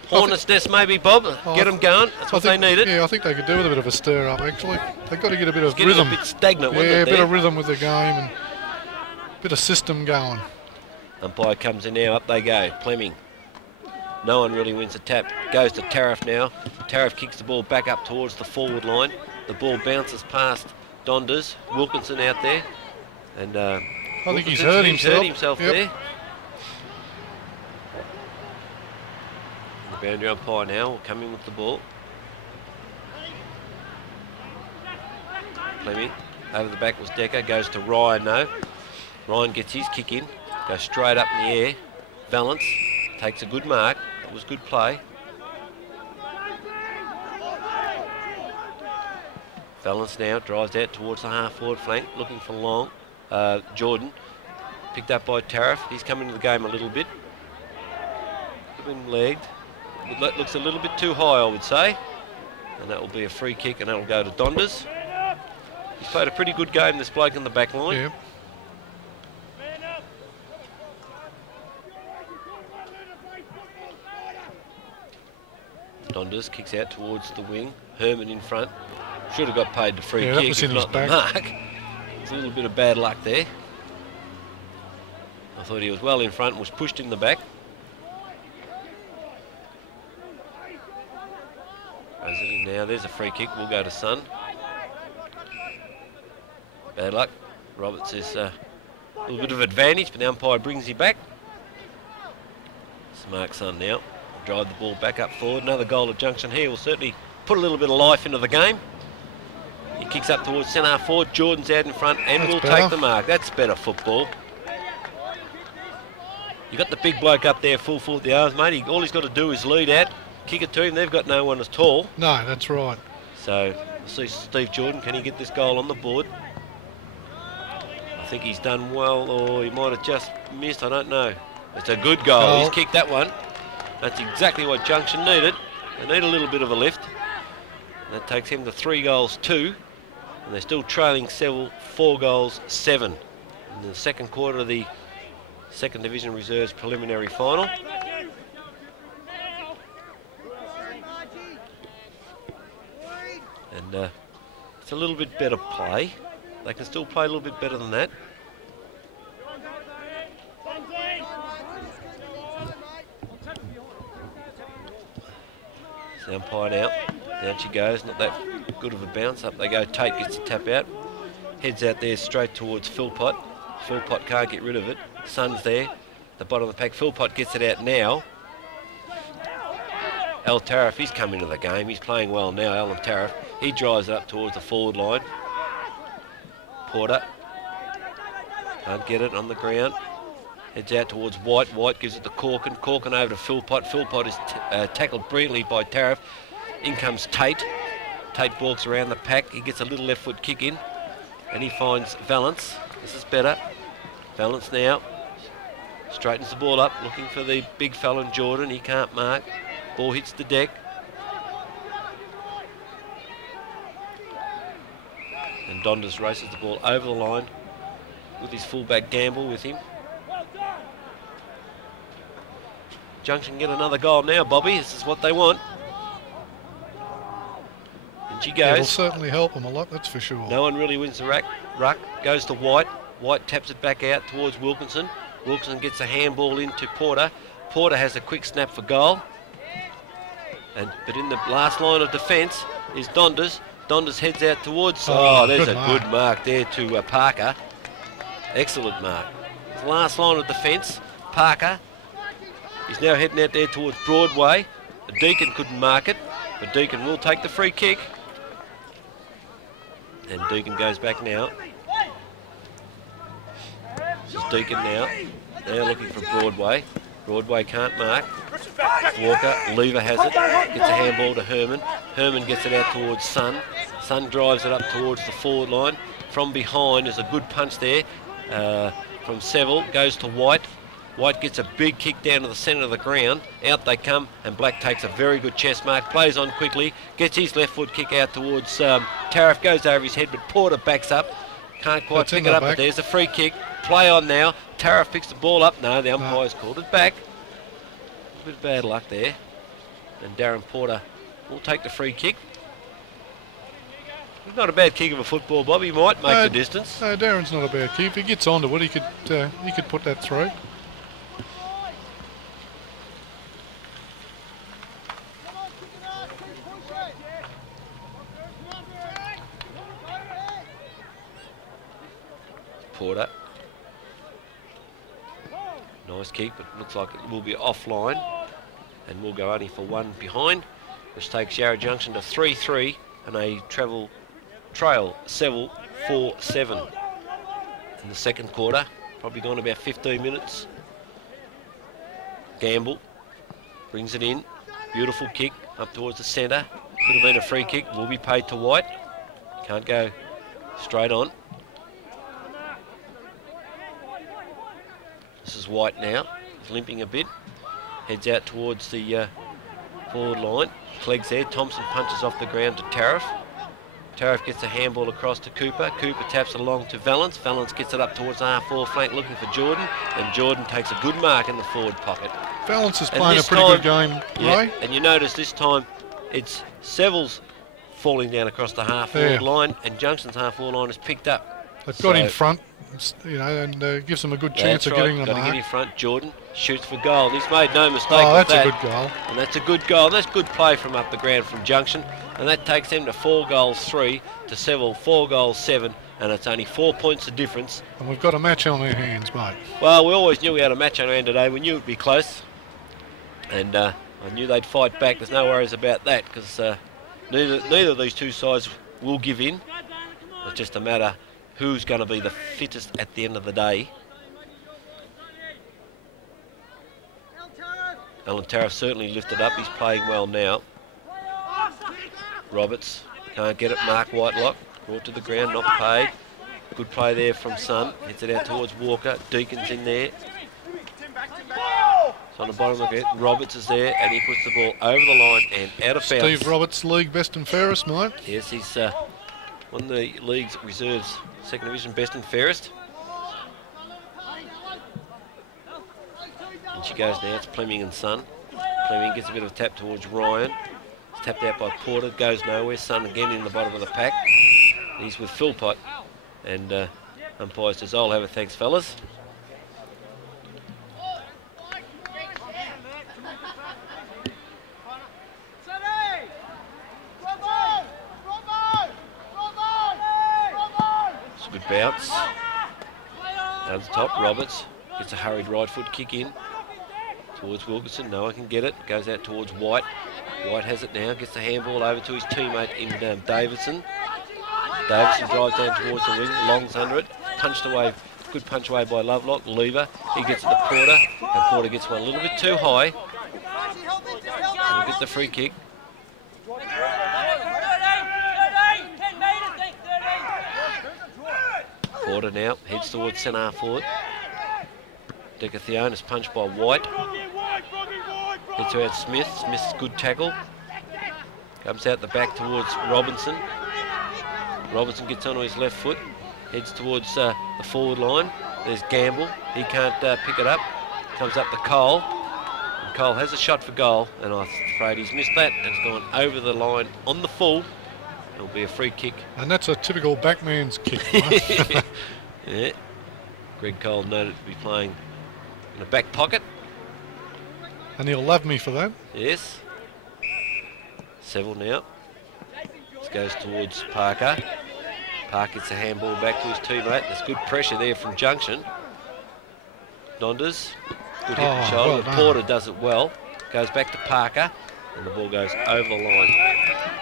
hornet's nest maybe, Bob. Get them going. That's what they needed. Yeah, I think they could do with a bit of a stir up actually. They've got to get a bit of Getting rhythm. a bit stagnant, wasn't yeah, it? A bit there? of rhythm with the game and a bit of system going. Umpire comes in now, up they go. Fleming. No one really wins the tap. Goes to Tariff now. Tariff kicks the ball back up towards the forward line. The ball bounces past Donders. Wilkinson out there. And I think he's hurt himself. Yep. there. The boundary umpire now will come in with the ball. Fleming. Over the back was Decker. Goes to Ryan now. Ryan gets his kick in. Goes straight up in the air. Valance takes a good mark. It was good play. Valance now drives out towards the half-forward flank, looking for Long. Jordan, picked up by Tariff. He's come into the game a little bit. Been legged. Looks a little bit too high, I would say. And that will be a free kick, and that will go to Donders. He's played a pretty good game, this bloke in the back line. Yeah. Donders kicks out towards the wing. Herman in front. Should have got paid the free Yeah, that kick, was if in his not the back. mark. It's a little bit of bad luck there. I thought he was well in front and was pushed in the back. Goes it in now. There's a free kick. We'll go to Sun. Bad luck. Roberts is a little bit of advantage, but the umpire brings him back. Smart Sun now. Drive the ball back up forward. Another goal at Junction here will certainly put a little bit of life into the game. He kicks up towards centre forward. Jordan's out in front and will take the mark. That's better football. You got the big bloke up there full forward the arms, mate. All he's got to do is lead out, kick it to him. They've got no one as tall. No, that's right. So we'll see Steve Jordan. Can he get this goal on the board? I think he's done well, or he might have just missed. I don't know. It's a good goal. He's kicked that one. That's exactly what Junction needed. They need a little bit of a lift. That takes him to 3-2, and they're still trailing Seville 4-7 in the second quarter of the Second Division Reserves preliminary final. And it's a little bit better play. They can still play a little bit better than that. The umpire out. Down she goes. Not that good of a bounce. Up they go. Tate gets the tap out. Heads out there straight towards Philpott. Philpott can't get rid of it. Sun's there. The bottom of the pack. Philpott gets it out now. Al Tariff, he's come into the game. He's playing well now, Alan Tariff. He drives it up towards the forward line. Porter. Can't get it on the ground. Heads out towards White. White gives it to Corkin. Corkin over to Philpott. Philpott is tackled brilliantly by Tariff. In comes Tate. Tate walks around the pack. He gets a little left foot kick in. And he finds Valance. This is better. Valance now. Straightens the ball up. Looking for the big fella Jordan. He can't mark. Ball hits the deck. And Donders races the ball over the line with his fullback Gamble with him. Junction get another goal now, Bobby. This is what they want. And she goes. It'll certainly help them a lot, that's for sure. No one really wins the ruck. Goes to White. White taps it back out towards Wilkinson. Wilkinson gets a handball into Porter. Porter has a quick snap for goal. But in the last line of defence is Donders. Donders heads out towards... Oh, there's a good mark there to Parker. Excellent mark. The last line of defence, Parker. He's now heading out there towards Broadway. The Deacon couldn't mark it, but Deacon will take the free kick. And Deacon goes back now. This is Deacon now. Now looking for Broadway. Broadway can't mark. Walker, Lever has it. Gets a handball to Herman. Herman gets it out towards Sun. Sun drives it up towards the forward line. From behind, there's a good punch there from Seville. Goes to White. White gets a big kick down to the centre of the ground. Out they come, and Black takes a very good chest mark, plays on quickly, gets his left foot kick out towards Tariff, goes over his head, but Porter backs up. Can't quite pick it up, but there's a free kick. Play on now. Tariff picks the ball up. No, the umpire's called it back. A bit of bad luck there. And Darren Porter will take the free kick. He's not a bad kick of a football, Bob. He might make the distance. No, Darren's not a bad kick. If he gets onto it, he could put that through. Porter. Nice kick, but looks like it will be offline. And we'll go only for one behind, which takes Yarra Junction to 3-3 and a trail Seville 4-7. In the second quarter, probably gone about 15 minutes. Gamble brings it in. Beautiful kick up towards the centre. Could have been a free kick. Will be paid to White. Can't go straight on. This is White now. He's limping a bit. Heads out towards the forward line. Clegg's there. Thompson punches off the ground to Tariff. Tariff gets a handball across to Cooper. Cooper taps it along to Valance. Valance gets it up towards the half-forward flank looking for Jordan. And Jordan takes a good mark in the forward pocket. Valance is playing a pretty good game, Ray. And you notice this time it's Seville's falling down across the half-forward line, and Junction's half-forward line is picked up. They've got in front, you know, and gives them a good chance of getting the mark. Got to get in front. Jordan shoots for goal. He's made no mistake with that. That's a good goal. And that's a good goal. That's good play from up the ground from Junction. And that takes them to 4-3 to Seville 4-7. And it's only 4 points of difference. And we've got a match on our hands, mate. Well, we always knew we had a match on our hand today. We knew it'd be close. And I knew they'd fight back. There's no worries about that, because neither of these two sides will give in. It's just a matter who's going to be the fittest at the end of the day. Alan Tariff certainly lifted up. He's playing well now. Roberts can't get it. Mark Whitelock brought to the ground, not paid. Good play there from Sun. Hits it out towards Walker. Deacon's in there. It's on the bottom of it. Roberts is there, and he puts the ball over the line and out of bounds. Steve Roberts, league best and fairest, mate. Yes, he's one of the league's reserves, second division best and fairest. And she goes now. It's Fleming and Son. Fleming gets a bit of a tap towards Ryan. It's tapped out by Porter. Goes nowhere. Son again in the bottom of the pack. He's with Philpott. And umpire says, "I'll have a thanks, fellas." It's a good bounce. Out the top, Roberts gets a hurried right foot kick in towards Wilkinson. No one can get it. Goes out towards White. White has it now. Gets the handball over to his teammate in Davidson. Davidson drives down towards the wing. Longs under it. Punched away. Good punch away by Lovelock. Lever. He gets it to Porter. And Porter gets one a little bit too high. And we'll get the free kick. Porter now heads towards centre half forward. Decathion is punched by White. Hits out Smith. Smith's good tackle. Comes out the back towards Robinson. Robinson gets onto his left foot. Heads towards the forward line. There's Gamble. He can't pick it up. Comes up to Cole. And Cole has a shot for goal, and I'm afraid he's missed that. And it's gone over the line on the full. It'll be a free kick. And that's a typical backman's kick. Right? Yeah. Greg Cole noted to be playing in the back pocket. And he'll love me for that. Yes. Seville now. This goes towards Parker. Parker gets a handball back to his teammate. There's good pressure there from Junction. Donders. Good hit and shoulder. Well Porter does it well. Goes back to Parker. And the ball goes over the line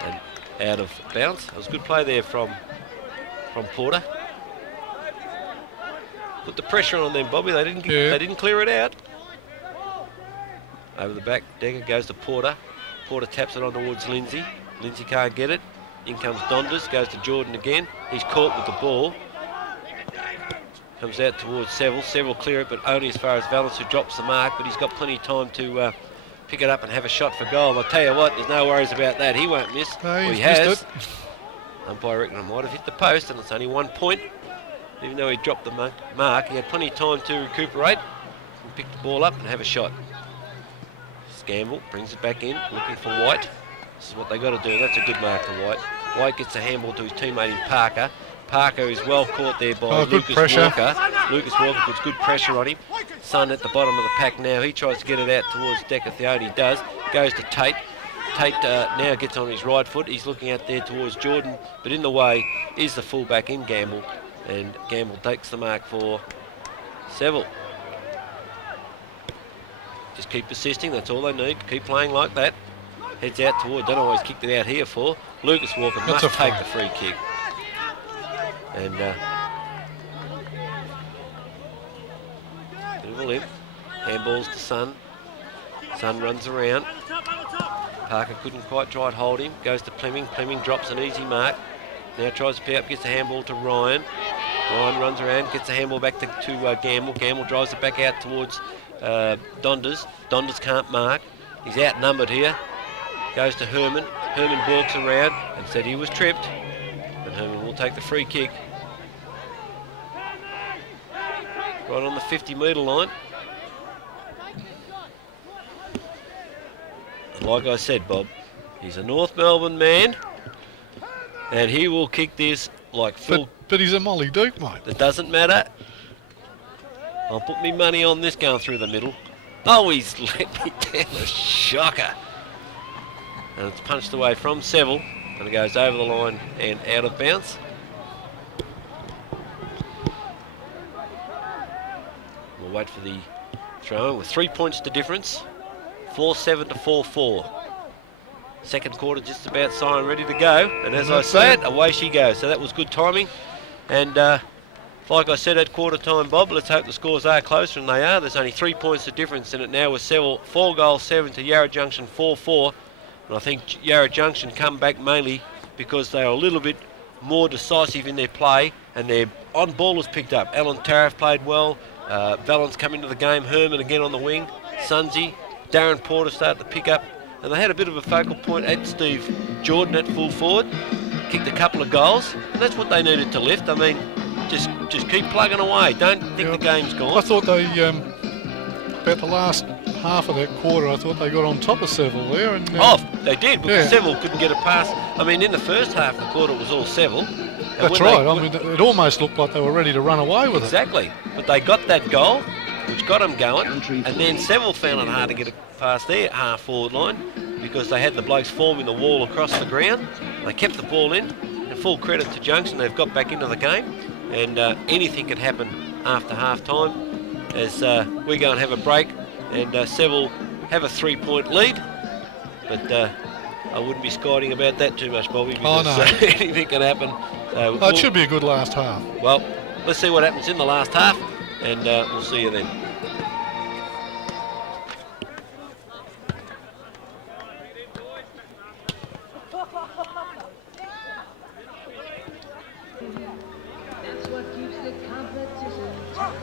and out of bounds. It was a good play there from Porter. Put the pressure on them, Bobby. They didn't clear it out. Over the back, Decker goes to Porter. Porter taps it on towards Lindsay. Lindsay can't get it. In comes Donders, goes to Jordan again. He's caught with the ball. Comes out towards Seville. Seville clear it, but only as far as Valence, who drops the mark, but he's got plenty of time to pick it up and have a shot for goal. I'll tell you what, there's no worries about that. He won't miss. No, well, he's he has. missed it. Umpire reckon I might have hit the post, and it's only 1 point. Even though he dropped the mark, he had plenty of time to recuperate and pick the ball up and have a shot. Scamble brings it back in, looking for White. This is what they got to do. That's a good mark to White. White gets the handball to his teammate in Parker. Parker is well caught there by Lucas Walker. Lucas Walker puts good pressure on him. Sun at the bottom of the pack now. He tries to get it out towards Decathione. He does. Goes to Tate. Tate now gets on his right foot. He's looking out there towards Jordan, but in the way is the fullback in Gamble, and Gamble takes the mark for Seville. Just keep persisting, that's all they need. Keep playing like that. Heads out toward, don't always kick it out here for. Lucas Walker must take the free kick. And bit of a limp. Handballs to Sun. Sun runs around. Parker couldn't quite try to hold him. Goes to Fleming. Fleming drops an easy mark. Now tries to pick up, gets the handball to Ryan. Ryan runs around, gets the handball back to Gamble. Gamble drives it back out towards Donders. Donders can't mark. He's outnumbered here. Goes to Herman. Herman walks around and said he was tripped. And Herman will take the free kick. Right on the 50-metre line. And like I said, Bob, he's a North Melbourne man, and he will kick this like full. But he's a Molly Duke, mate. It doesn't matter. I'll put me money on this going through the middle. Oh, he's let me down, a shocker. And it's punched away from Seville, and it goes over the line and out of bounds. We'll wait for the throw with 3 points to difference. 4-7 to 4-4. Second quarter just about siren ready to go, and as I say it, away she goes. So that was good timing, and like I said at quarter time, Bob, let's hope the scores are closer, and they are. There's only 3 points of difference in it now with Seville 4-7 to Yarra Junction 4-4, and I think Yarra Junction come back mainly because they are a little bit more decisive in their play, and their on ball was picked up. Alan Tariff played well, Valence come into the game, Herman again on the wing, Sunzi, Darren Porter started to pick up, and they had a bit of a focal point at Steve Jordan at full forward, kicked a couple of goals, and that's what they needed to lift. I mean, just keep plugging away. Don't think the game's gone. I thought they, about the last half of that quarter, I thought they got on top of Seville there. And, they did, because Seville couldn't get a pass. I mean, in the first half of the quarter, it was all Seville. That's right. I mean, it almost looked like they were ready to run away with it. Exactly. But they got that goal, which got them going, and then Seville found it hard to get it past their half-forward line because they had the blokes forming the wall across the ground. They kept the ball in, and full credit to Junction, they've got back into the game, and anything can happen after half-time as we go and have a break, and Seville have a 3-point lead, but I wouldn't be skiding about that too much, Bobby, because anything can happen. So it should be a good last half. Well, let's see what happens in the last half, and we'll see you then. That's what keeps the competition tight.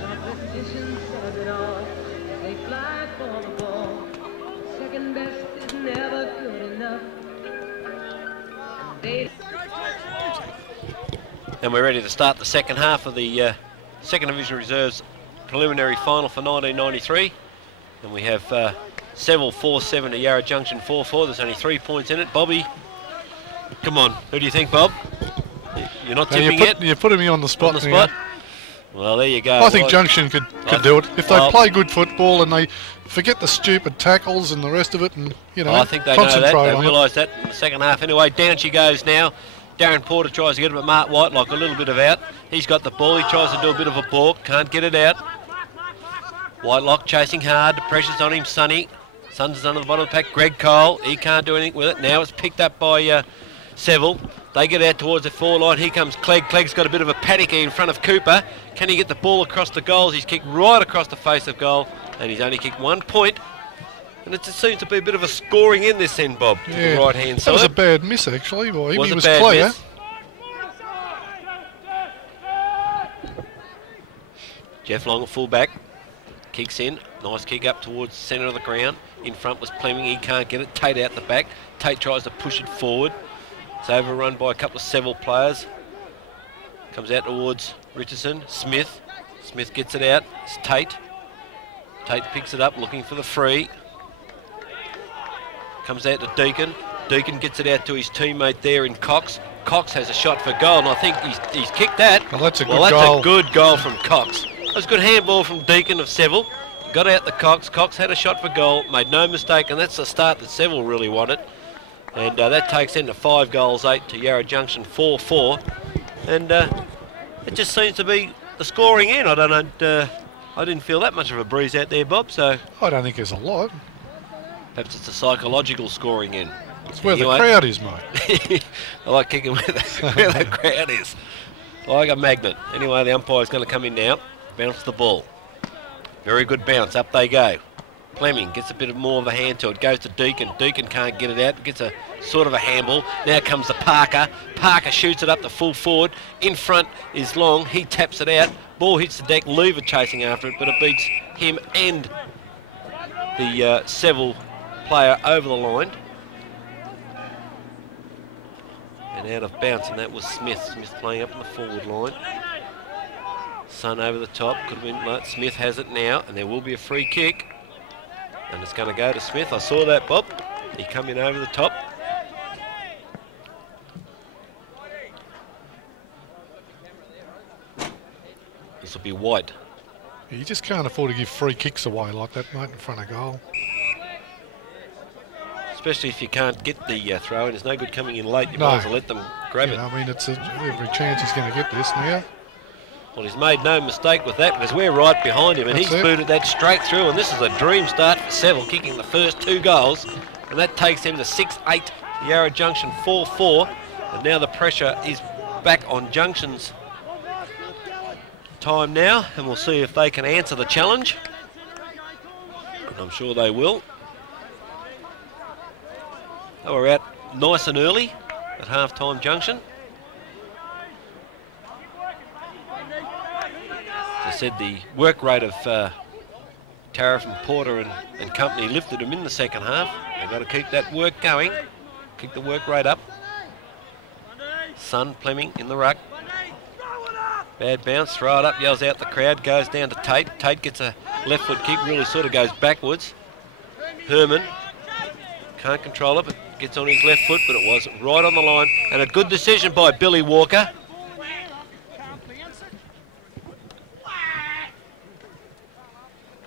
Competition says it all. They fly for the ball. Second best is never good enough. And we're ready to start the second half of the Second Division Reserves preliminary final for 1993. And we have Seville 4-7 to Yarra Junction 4-4. There's only 3 points in it. Bobby, come on. Who do you think, Bob? You're not tipping yet? You're putting me on the spot. Well, there you go. I think Junction could do it. If they play good football and they forget the stupid tackles and the rest of it and, I think they know that. They realise that in the second half. Anyway, down she goes now. Darren Porter tries to get it, but Mark Whitelock a little bit of out. He's got the ball. He tries to do a bit of a balk. Can't get it out. Whitelock chasing hard. The pressure's on him. Sonny. Suns is under the bottom of the pack. Greg Cole. He can't do anything with it. Now it's picked up by Seville. They get out towards the four line. Here comes Clegg. Clegg's got a bit of a paddock in front of Cooper. Can he get the ball across the goals? He's kicked right across the face of goal, and he's only kicked 1 point. And it just seems to be a bit of a scoring in this end, Bob, to the right-hand side. That was a bad miss, actually. Well, he was a bad clear. Miss. Jeff Long, a fullback, kicks in. Nice kick up towards the centre of the ground. In front was Fleming. He can't get it. Tate out the back. Tate tries to push it forward. It's overrun by a couple of Seville players. Comes out towards Richardson. Smith. Smith gets it out. It's Tate. Tate picks it up, looking for the free. Comes out to Deacon. Deacon gets it out to his teammate there in Cox. Cox has a shot for goal, and I think he's kicked that. Well, that's a good goal. goal. A good goal from Cox. That was a good handball from Deacon of Seville. Got out the Cox. Cox had a shot for goal, made no mistake, and that's the start that Seville really wanted. And that takes into 5 goals, 8 to Yarra Junction, 4-4. And it just seems to be the scoring end. I don't know. I didn't feel that much of a breeze out there, Bob. So I don't think there's a lot. perhaps it's a psychological scoring end. It's where the crowd is, mate. I like kicking where the crowd is. Like a magnet. Anyway, the umpire's going to come in now. Bounce the ball. Very good bounce. Up they go. Fleming gets a bit more of a hand to it. Goes to Deacon. Deacon can't get it out. Gets a sort of a handball. Now comes the Parker. Parker shoots it up the full forward. In front is Long. He taps it out. Ball hits the deck. Lever chasing after it, but it beats him and the Seville player over the line. And out of bounds, and that was Smith. Smith playing up on the forward line. Sun over the top. Could win. No, Smith has it now, and there will be a free kick. And it's going to go to Smith. I saw that, Bob. He come in over the top. This will be White. You just can't afford to give free kicks away like that, mate, in front of goal. Especially if you can't get the throw in. There's no good coming in late. You might as well let them grab it. I mean, it's every chance he's going to get this now. Well, he's made no mistake with that because we're right behind him, and he's booted that straight through, and this is a dream start for Seville, kicking the first 2 goals, and that takes him to 6-8, Yarra Junction 4-4, and now the pressure is back on Junction's time now, and we'll see if they can answer the challenge, and I'm sure they will. They were out nice and early at half-time Junction. As I said, the work rate of Tariff and Porter and company lifted them in the second half. They've got to keep that work going, keep the work rate up. Sun, Fleming in the ruck. Bad bounce, throw it up, yells out the crowd, goes down to Tate. Tate gets a left foot kick, really sort of goes backwards. Herman can't control it, but gets on his left foot, but it was right on the line. And a good decision by Billy Walker.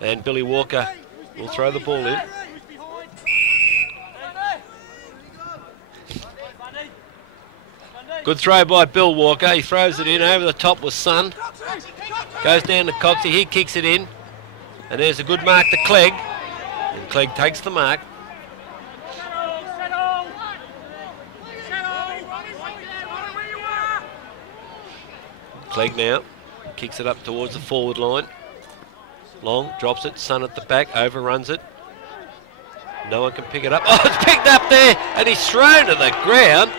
And Billy Walker will throw the ball in. Good throw by Bill Walker. He throws it in. Over the top was Sun. Goes down to Coxie. He kicks it in. And there's a good mark to Clegg. And Clegg takes the mark. Clegg now kicks it up towards the forward line. Long drops it, Sun at the back, overruns it. No one can pick it up. Oh, it's picked up there, and he's thrown to the ground.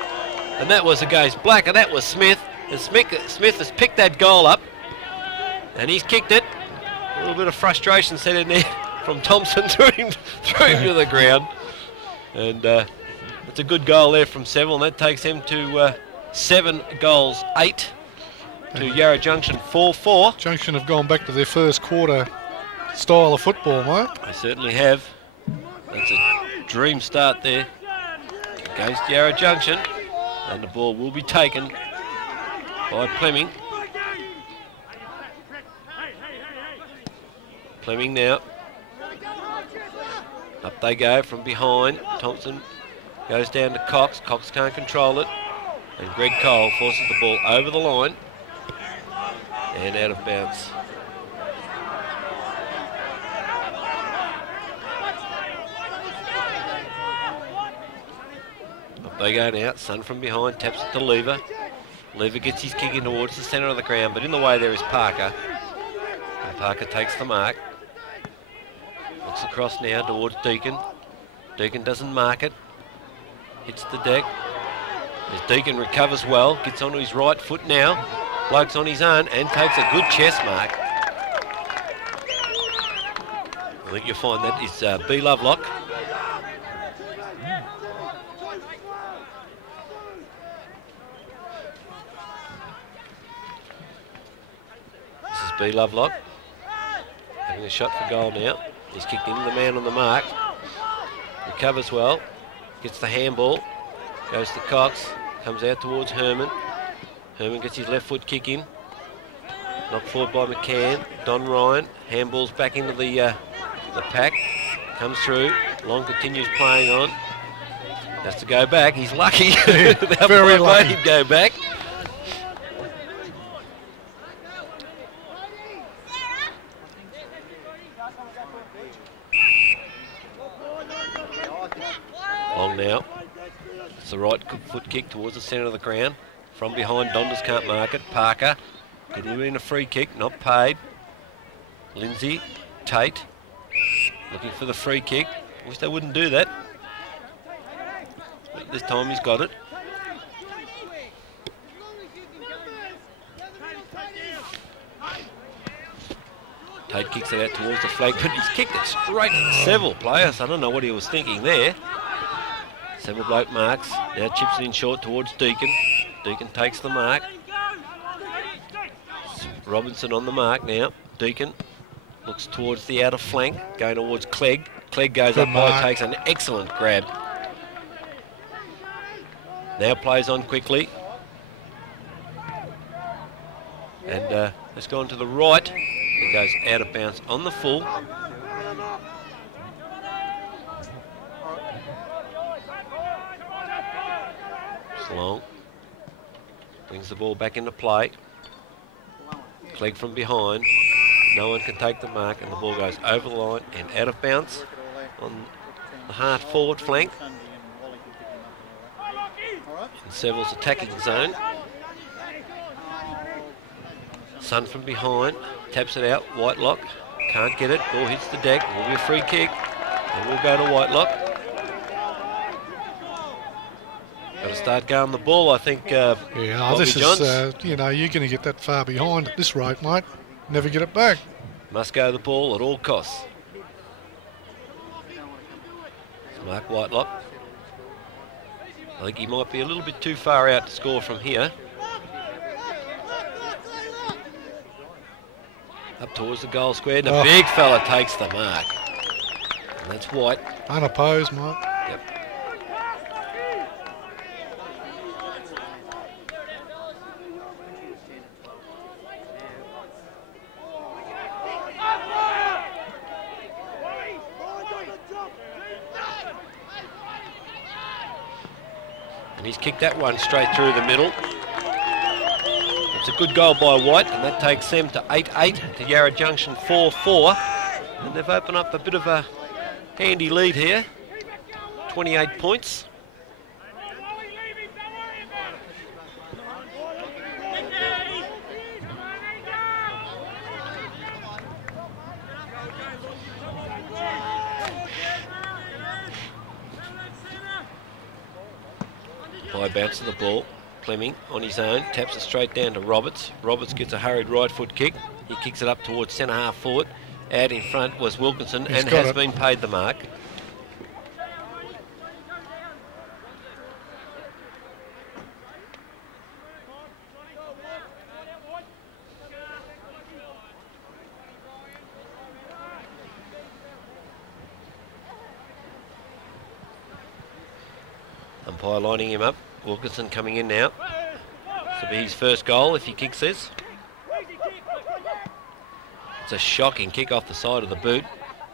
And that was against Black, and that was Smith. And Smith has picked that goal up, and he's kicked it. A little bit of frustration set in there from Thompson, threw him to the ground. And it's a good goal there from Seville, and that takes him to 7 goals, 8 to Yarra Junction 4-4. Junction have gone back to their first quarter style of football, mate. They certainly have. That's a dream start there against Yarra Junction, and the ball will be taken by Fleming. Fleming now. Up they go from behind. Thompson goes down to Cox. Cox can't control it, and Greg Cole forces the ball over the line and out of bounds. Up they go now. Sun from behind, taps it to Lever. Lever gets his kick in towards the centre of the ground, but in the way there is Parker. And Parker takes the mark. Looks across now towards Deacon. Deacon doesn't mark it. Hits the deck. As Deacon recovers well, gets onto his right foot now. Bloke's on his own and takes a good chest mark. I think you'll find that is B. Lovelock. This is B. Lovelock. Having a shot for goal now. He's kicked into the man on the mark. Recovers well. Gets the handball. Goes to Cox. Comes out towards Herman. Herman gets his left foot kick in. Knocked forward by McCann. Don Ryan. Handballs back into the pack. Comes through. Long continues playing on. Has to go back. He's lucky. Yeah, very lucky. He'd go back. Long now. It's the right foot kick towards the centre of the ground. From behind, Donders can't mark it. Parker. Could have been a free kick, not paid. Lindsay. Tate. Looking for the free kick. Wish they wouldn't do that. But this time he's got it. Tate kicks it out towards the flag, but he's kicked it straight to the Seville players. I don't know what he was thinking there. Seville bloke marks. Now chips it in short towards Deacon. Deacon takes the mark. Robinson on the mark now. Deacon looks towards the outer flank, going towards Clegg. Clegg goes up high, takes an excellent grab. Now plays on quickly. And it's gone to the right. It goes out of bounds on the full. It's long. Brings the ball back into play. Clegg from behind. No one can take the mark, and the ball goes over the line and out of bounds on the hard forward flank. In Seville's attacking zone. Sun from behind, taps it out, Whitelock, can't get it, ball hits the deck, will be a free kick, and we'll go to Whitelock. Got to start going the ball, I think. Yeah, Bobby this Johns. is, you're going to get that far behind at this rate, mate. Never get it back. Must go the ball at all costs. It's Mark Whitelock. I think he might be a little bit too far out to score from here. Up towards the goal square, and a big fella takes the mark. And that's White. Unopposed, mate. Yep. And he's kicked that one straight through the middle. It's a good goal by White, and that takes them to 8-8 to Yarra Junction 4-4. And they've opened up a bit of a handy lead here. 28 points. High bounce of the ball. Fleming on his own, taps it straight down to Roberts. Roberts gets a hurried right foot kick. He kicks it up towards centre half forward. Out in front was Wilkinson and has been paid the mark. Umpire lining him up. Wilkinson coming in now. This will be his first goal if he kicks this. It's a shocking kick off the side of the boot,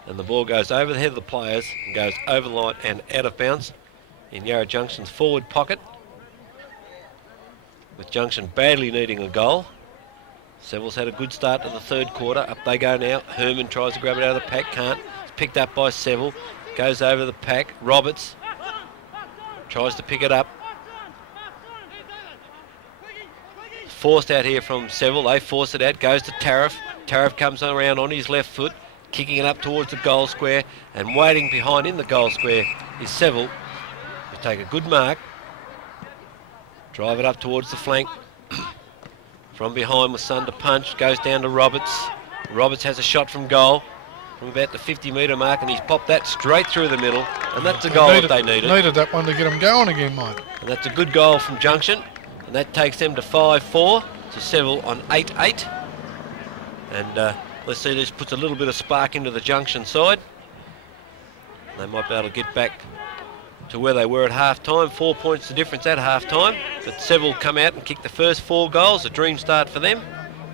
and the ball goes over the head of the players and goes over the line and out of bounds in Yarra Junction's forward pocket, with Junction badly needing a goal. Seville's had a good start to the third quarter. Up they go now. Herman tries to grab it out of the pack, can't. It's picked up by Seville. Goes over the pack. Roberts tries to pick it up. Forced out here from Seville. They force it out. Goes to Tariff. Tariff comes around on his left foot, kicking it up towards the goal square, and waiting behind in the goal square is Seville. They take a good mark. Drive it up towards the flank. From behind with Sun to punch. Goes down to Roberts. Roberts has a shot from goal. from about the 50-metre mark, and he's popped that straight through the middle, and that's a goal that they needed. Needed that one to get them going again, mate. And that's a good goal from Junction, and that takes them to 5-4 to Seville on 8-8. And let's see, this puts a little bit of spark into the Junction side. They might be able to get back to where they were at half-time. 4 points the difference at half-time. But Seville come out and kick the first 4 goals. A dream start for them.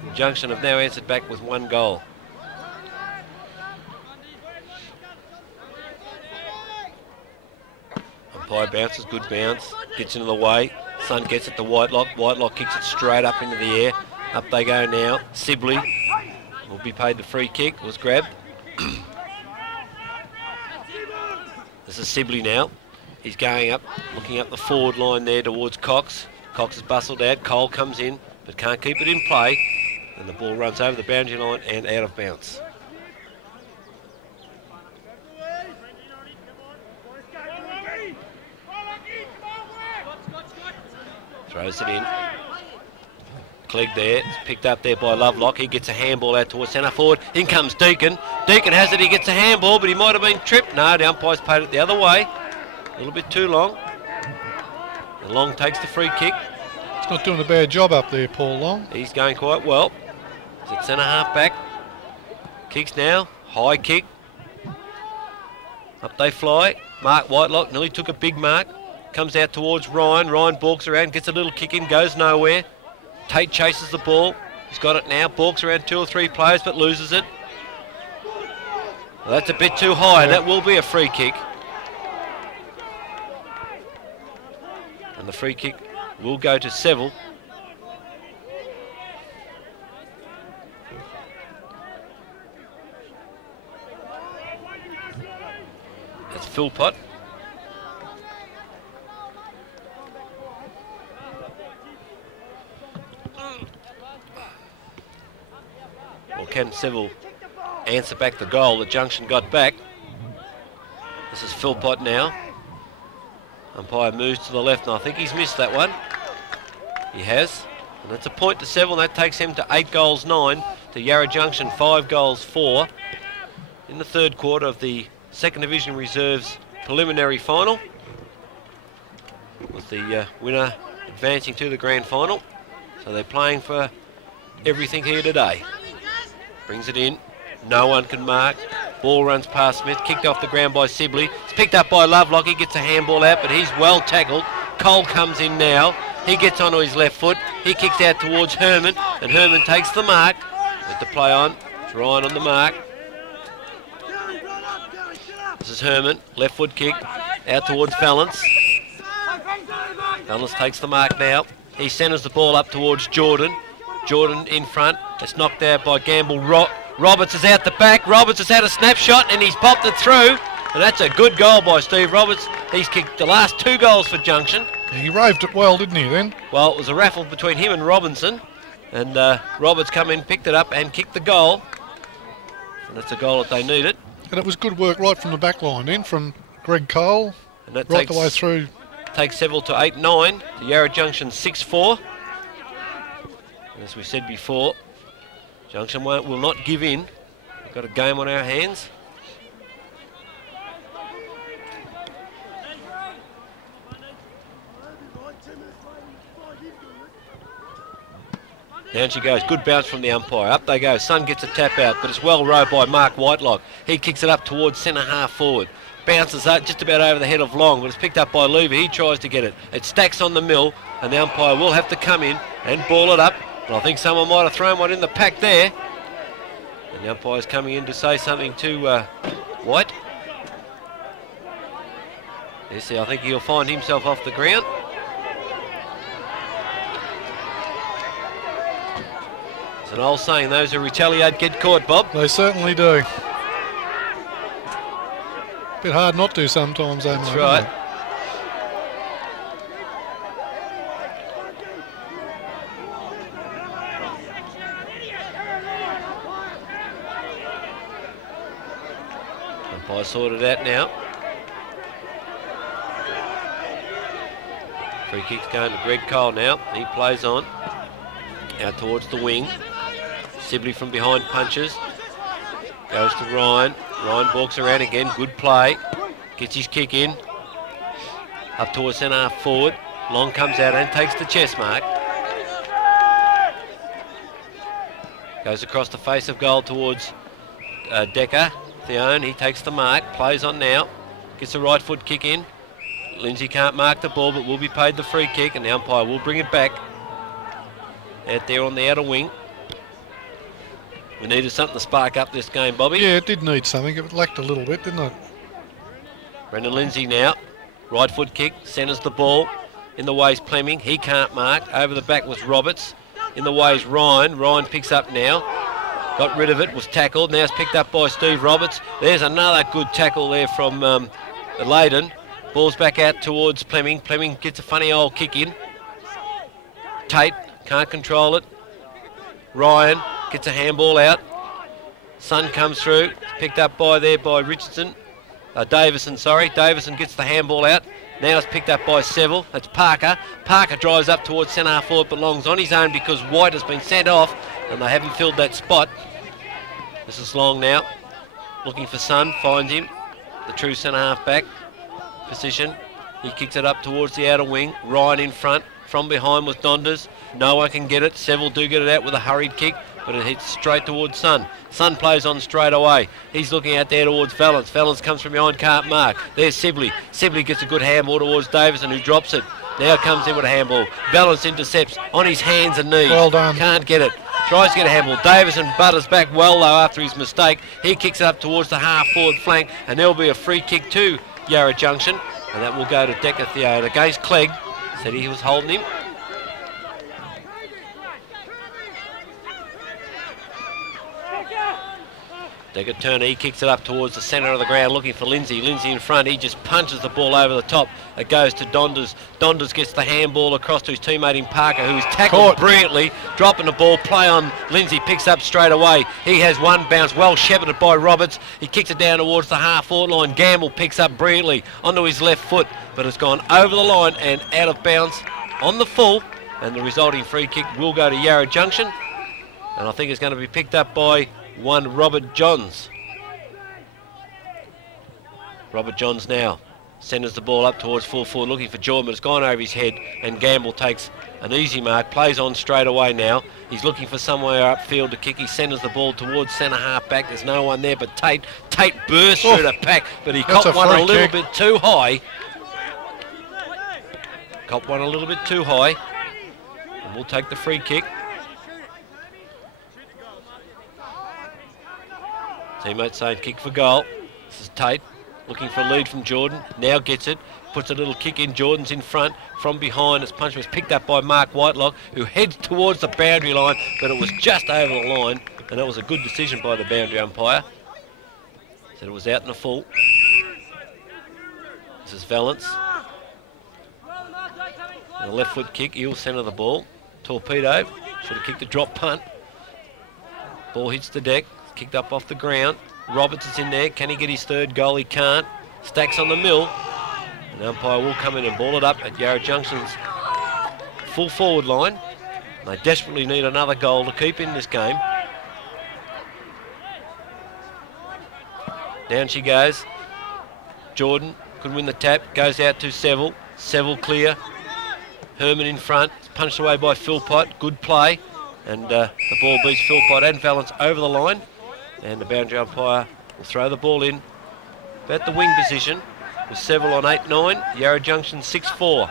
And Junction have now answered back with 1 goal. Umpire bounces, good bounce. Gets into the way. Sun gets it to Whitelock. Whitelock kicks it straight up into the air. Up they go now. Sibley will be paid the free kick. Was grabbed. This is Sibley now. He's going up, looking up the forward line there towards Cox. Cox is bustled out. Cole comes in, but can't keep it in play. And the ball runs over the boundary line and out of bounds. Throws it in. Clegg there. It's picked up there by Lovelock. He gets a handball out towards centre forward. In comes Deacon. Deacon has it. He gets a handball, but he might have been tripped. No, the umpire's paid it the other way. A little bit too long. And Long takes the free kick. He's not doing a bad job up there, Paul Long. He's going quite well. He's at centre half back. Kicks now. High kick. Up they fly. Mark Whitelock nearly took a big mark. Comes out towards Ryan. Ryan balks around, gets a little kick in, goes nowhere. Tate chases the ball. He's got it now. Balks around 2 or 3 players, but loses it. Well, that's a bit too high. That will be a free kick. And the free kick will go to Seville. That's Philpott. Well, can Seville answer back the goal that Junction got back? This is Philpott now. Umpire moves to the left, and I think he's missed that one. He has. And that's a point to Seville, and that takes him to 8 goals 9 to Yarra Junction 5 goals 4 in the third quarter of the Second Division Reserves preliminary final, with the winner advancing to the grand final. So they're playing for everything here today. Brings it in. No one can mark. Ball runs past Smith. Kicked off the ground by Sibley. It's picked up by Lovelock. He gets a handball out, but he's well tackled. Cole comes in now. He gets onto his left foot. He kicks out towards Herman, and Herman takes the mark. With the play on. It's Ryan on the mark. This is Herman. Left foot kick. Out towards Valance. Valance takes the mark now. He centres the ball up towards Jordan. Jordan in front. It's knocked out by Gamble. Roberts is out the back. Roberts has had a snapshot and he's popped it through. And that's a good goal by Steve Roberts. He's kicked the last 2 goals for Junction. He raved it well, didn't he, then? Well, it was a raffle between him and Robinson. And Roberts come in, picked it up and kicked the goal. And that's a goal that they needed. And it was good work right from the back line then, from Greg Cole, and that right the way through. Takes Seville to 8-9, to Yarra Junction 6-4. As we said before, Junction will not give in. We've got a game on our hands. Down she goes. Good bounce from the umpire. Up they go. Sun gets a tap out, but it's well rowed by Mark Whitelock. He kicks it up towards centre half forward. Bounces up just about over the head of Long, but it's picked up by Lever. He tries to get it. It stacks on the mill, and the umpire will have to come in and ball it up. But I think someone might have thrown one in the pack there. And the umpire's coming in to say something to White. Yes, I think he'll find himself off the ground. It's an old saying, those who retaliate get caught, Bob. They certainly do. Bit hard not to sometimes, though, mate. That's right. Umpire sorted out now. Free kick's going to Greg Cole now. He plays on. Out towards the wing. Sibley from behind punches. Goes to Ryan. Ryan walks around again. Good play. Gets his kick in. Up towards centre half forward. Long comes out and takes the chest mark. Goes across the face of goal towards Decker. Theone, he takes the mark. Plays on now. Gets the right foot kick in. Lindsay can't mark the ball but will be paid the free kick, and the umpire will bring it back. Out there on the outer wing. We needed something to spark up this game, Bobby. Yeah, it did need something. It lacked a little bit, didn't it? Brendan Lindsay now. Right foot kick. Centres the ball. In the way is Plemming. He can't mark. Over the back was Roberts. In the way is Ryan. Ryan picks up now. Got rid of it. Was tackled. Now it's picked up by Steve Roberts. There's another good tackle there from Layden. Ball's back out towards Plemming. Plemming gets a funny old kick in. Tate can't control it. Ryan gets a handball out. Sun comes through. It's picked up by Richardson. Davison, sorry. Davison gets the handball out. Now it's picked up by Seville. That's Parker. Parker drives up towards centre half forward, belongs on his own because White has been sent off and they haven't filled that spot. This is Long now. Looking for Sun. Finds him. The true centre half back position. He kicks it up towards the outer wing. Ryan in front. From behind was Donders. No one can get it. Seville do get it out with a hurried kick, but it hits straight towards Sun. Sun plays on straight away. He's looking out there towards Valance. Valance comes from behind, can't mark. There's Sibley. Sibley gets a good handball towards Davison, who drops it. Now comes in with a handball. Valance intercepts on his hands and knees. Well done. Can't get it. Tries to get a handball. Davison butters back well though after his mistake. He kicks it up towards the half forward flank, and there'll be a free kick to Yarra Junction, and that will go to Decker Theone against Clegg. Said he was holding him. Decker Turner, he kicks it up towards the centre of the ground looking for Lindsay. Lindsay in front, he just punches the ball over the top. It goes to Donders. Donders gets the handball across to his teammate in Parker, who is tackled brilliantly, dropping the ball. Play on Lindsay, picks up straight away. He has one bounce, well shepherded by Roberts. He kicks it down towards the half forward line. Gamble picks up brilliantly onto his left foot, but it's gone over the line and out of bounds on the full, and the resulting free kick will go to Yarra Junction, and I think it's going to be picked up by one Robert Johns. Robert Johns now centres the ball up towards full forward looking for Jordan, but it's gone over his head, and Gamble takes an easy mark, plays on straight away now. He's looking for somewhere upfield to kick. He centres the ball towards centre half back. There's no one there but Tate. Tate bursts through the pack, but he copped one a little bit too high. Copped one a little bit too high, and we'll take the free kick. Teammate saying kick for goal. This is Tate looking for a lead from Jordan. Now gets it. Puts a little kick in. Jordan's in front. From behind, its punch was picked up by Mark Whitelock, who heads towards the boundary line, but it was just over the line, and that was a good decision by the boundary umpire. Said it was out in the full. This is Valance. And a left foot kick. He'll centre the ball. Torpedo. Should have kicked a drop punt. Ball hits the deck. Kicked up off the ground. Roberts is in there. Can he get his third goal? He can't. Stacks on the mill. And the umpire will come in and ball it up at Yarra Junction's full forward line. They desperately need another goal to keep in this game. Down she goes. Jordan could win the tap. Goes out to Seville. Seville clear. Herman in front. Punched away by Philpott. Good play. And the ball beats Philpott and Valance over the line. And the boundary umpire will throw the ball in about the wing position with Seville on 8-9, Yarra Junction 6-4.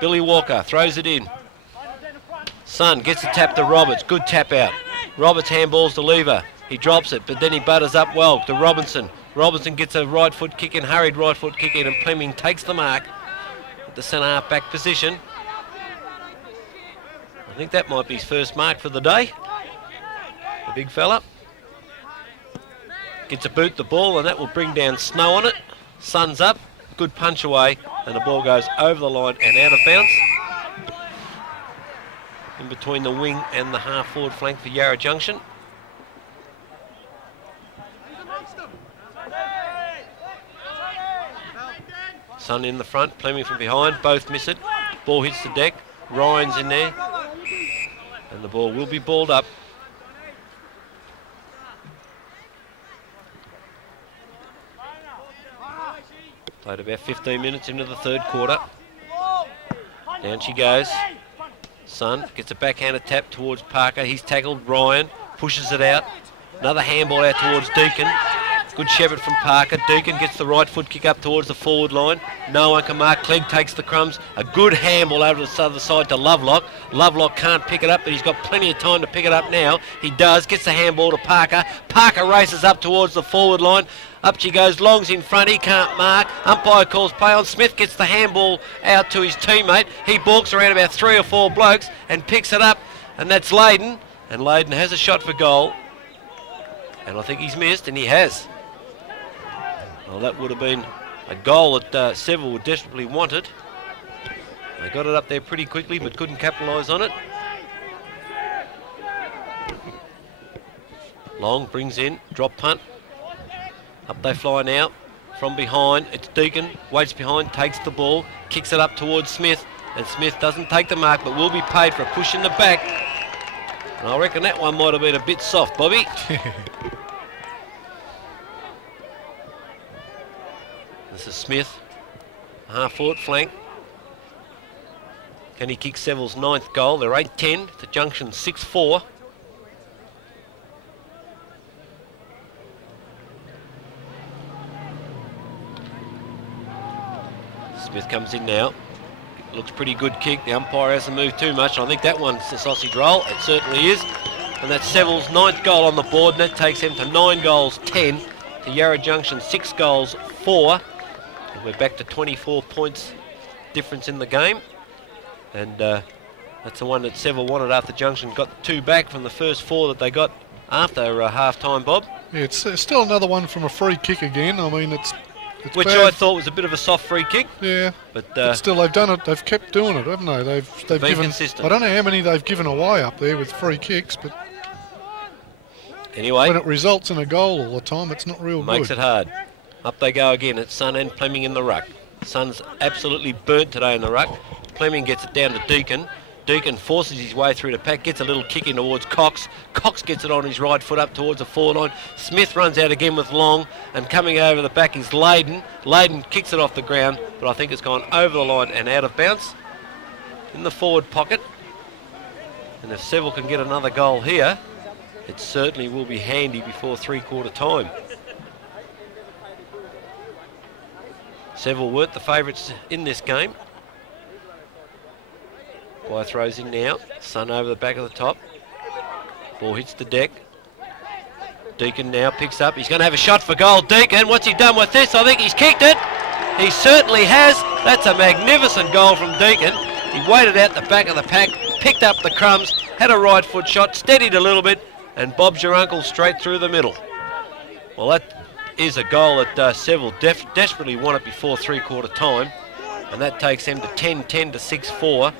Billy Walker throws it in. Sun gets the tap to Roberts. Good tap out. Roberts handballs to Lever. He drops it, but then he butters up well to Robinson. Robinson gets a right foot kick in, hurried right foot kick in, and Plemming takes the mark at the centre half back position. I think that might be his first mark for the day. The big fella. Gets a boot the ball, and that will bring down Snow on it. Sun's up, good punch away, and the ball goes over the line and out of bounds. In between the wing and the half forward flank for Yarra Junction. Sun in the front, Plemming from behind, both miss it. Ball hits the deck, Ryan's in there, and the ball will be balled up. Played about 15 minutes into the third quarter. Down she goes. Sun gets a backhanded tap towards Parker. He's tackled. Ryan pushes it out. Another handball out towards Deacon. Good shepherd from Parker. Deacon gets the right foot kick up towards the forward line. No one can mark. Clegg takes the crumbs. A good handball over to the other side to Lovelock. Lovelock can't pick it up, but he's got plenty of time to pick it up now. He does. Gets the handball to Parker. Parker races up towards the forward line. Up she goes. Long's in front. He can't mark. Umpire calls play on. Smith gets the handball out to his teammate. He balks around about 3 or 4 blokes and picks it up. And that's Layden. And Layden has a shot for goal. And I think he's missed, and he has. Well, that would have been a goal that Seville would desperately wanted. They got it up there pretty quickly, but couldn't capitalise on it. Long brings in, drop punt. Up they fly now. From behind, it's Deacon, waits behind, takes the ball, kicks it up towards Smith, and Smith doesn't take the mark, but will be paid for a push in the back. And I reckon that one might have been a bit soft, Bobby. This is Smith, half-forward flank. Can he kick Seville's 9th goal? They're 8-10 to Junction 6-4. Smith comes in now. Looks pretty good kick. The umpire hasn't moved too much. I think that one's the sausage roll. It certainly is. And that's Seville's 9th goal on the board. And that takes them to 9 goals 10 to Yarra Junction 6 goals 4. And we're back to 24 points difference in the game. And that's the one that Seville wanted after Junction got 2 back from the first 4 that they got after half-time, Bob. Yeah, it's still another one from a free kick again. I mean, it's which bad. I thought was a bit of a soft free kick. Yeah, but still they've done it. They've kept doing it, haven't they? They've been given. consistent. I don't know how many they've given away up there with free kicks, but anyway, when it results in a goal all the time, it's not real makes good. it hard. Up they go again. It's Sun and Fleming in the ruck. Sun's absolutely burnt today in the ruck. Fleming gets it down to Deacon. Deacon forces his way through the pack, gets a little kick in towards Cox. Cox gets it on his right foot up towards the forward line. Smith runs out again with Long, and coming over the back is Layden. Layden kicks it off the ground, but I think it's gone over the line and out of bounds in the forward pocket. And if Seville can get another goal here, it certainly will be handy before 3/4 time. Seville weren't the favourites in this game. Guy throws in now. Sun over the back of the top. Ball hits the deck. Deacon now picks up. He's going to have a shot for goal. Deacon, what's he done with this? I think he's kicked it. He certainly has. That's a magnificent goal from Deacon. He waited out the back of the pack, picked up the crumbs, had a right foot shot, steadied a little bit, and bobs your uncle straight through the middle. Well, that is a goal that Seville desperately wanted before 3/4 time, and that takes them to 10-10 to 6-4.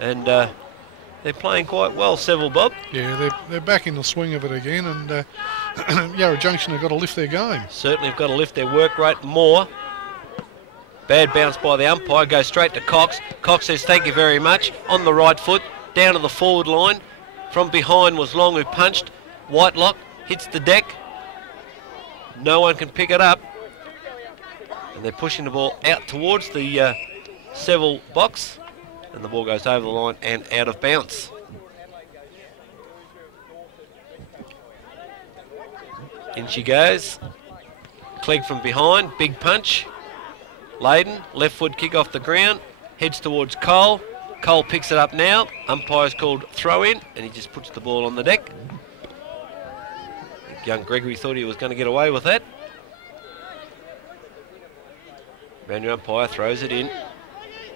And they're playing quite well, Seville, Bob. Yeah, they're back in the swing of it again, and Yarra Junction have got to lift their game. Certainly have got to lift their work rate more. Bad bounce by the umpire, goes straight to Cox. Cox says thank you very much, on the right foot, down to the forward line. From behind was Long, who punched. Whitelock hits the deck. No one can pick it up. And they're pushing the ball out towards the Seville box. And the ball goes over the line and out of bounds. In she goes. Clegg from behind, big punch. Layden, left foot kick off the ground, heads towards Cole. Cole picks it up now. Umpire's called throw in, and he just puts the ball on the deck. I think young Gregory thought he was going to get away with that. Brand new umpire throws it in.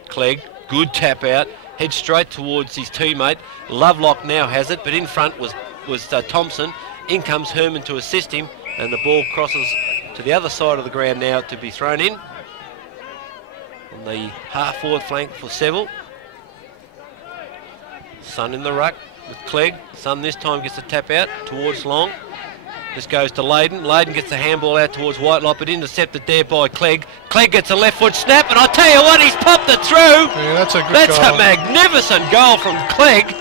Clegg, good tap out, heads straight towards his teammate. Lovelock now has it, but in front was Thompson. In comes Herman to assist him, and the ball crosses to the other side of the ground now to be thrown in. On the half-forward flank for Seville. Sun in the ruck with Clegg. Sun this time gets a tap out towards Long. This goes to Layden. Layden gets the handball out towards Whitelock, but intercepted there by Clegg. Clegg gets a left foot snap, and I tell you what, he's popped it through. Yeah, that's a good goal. That's a magnificent goal from Clegg.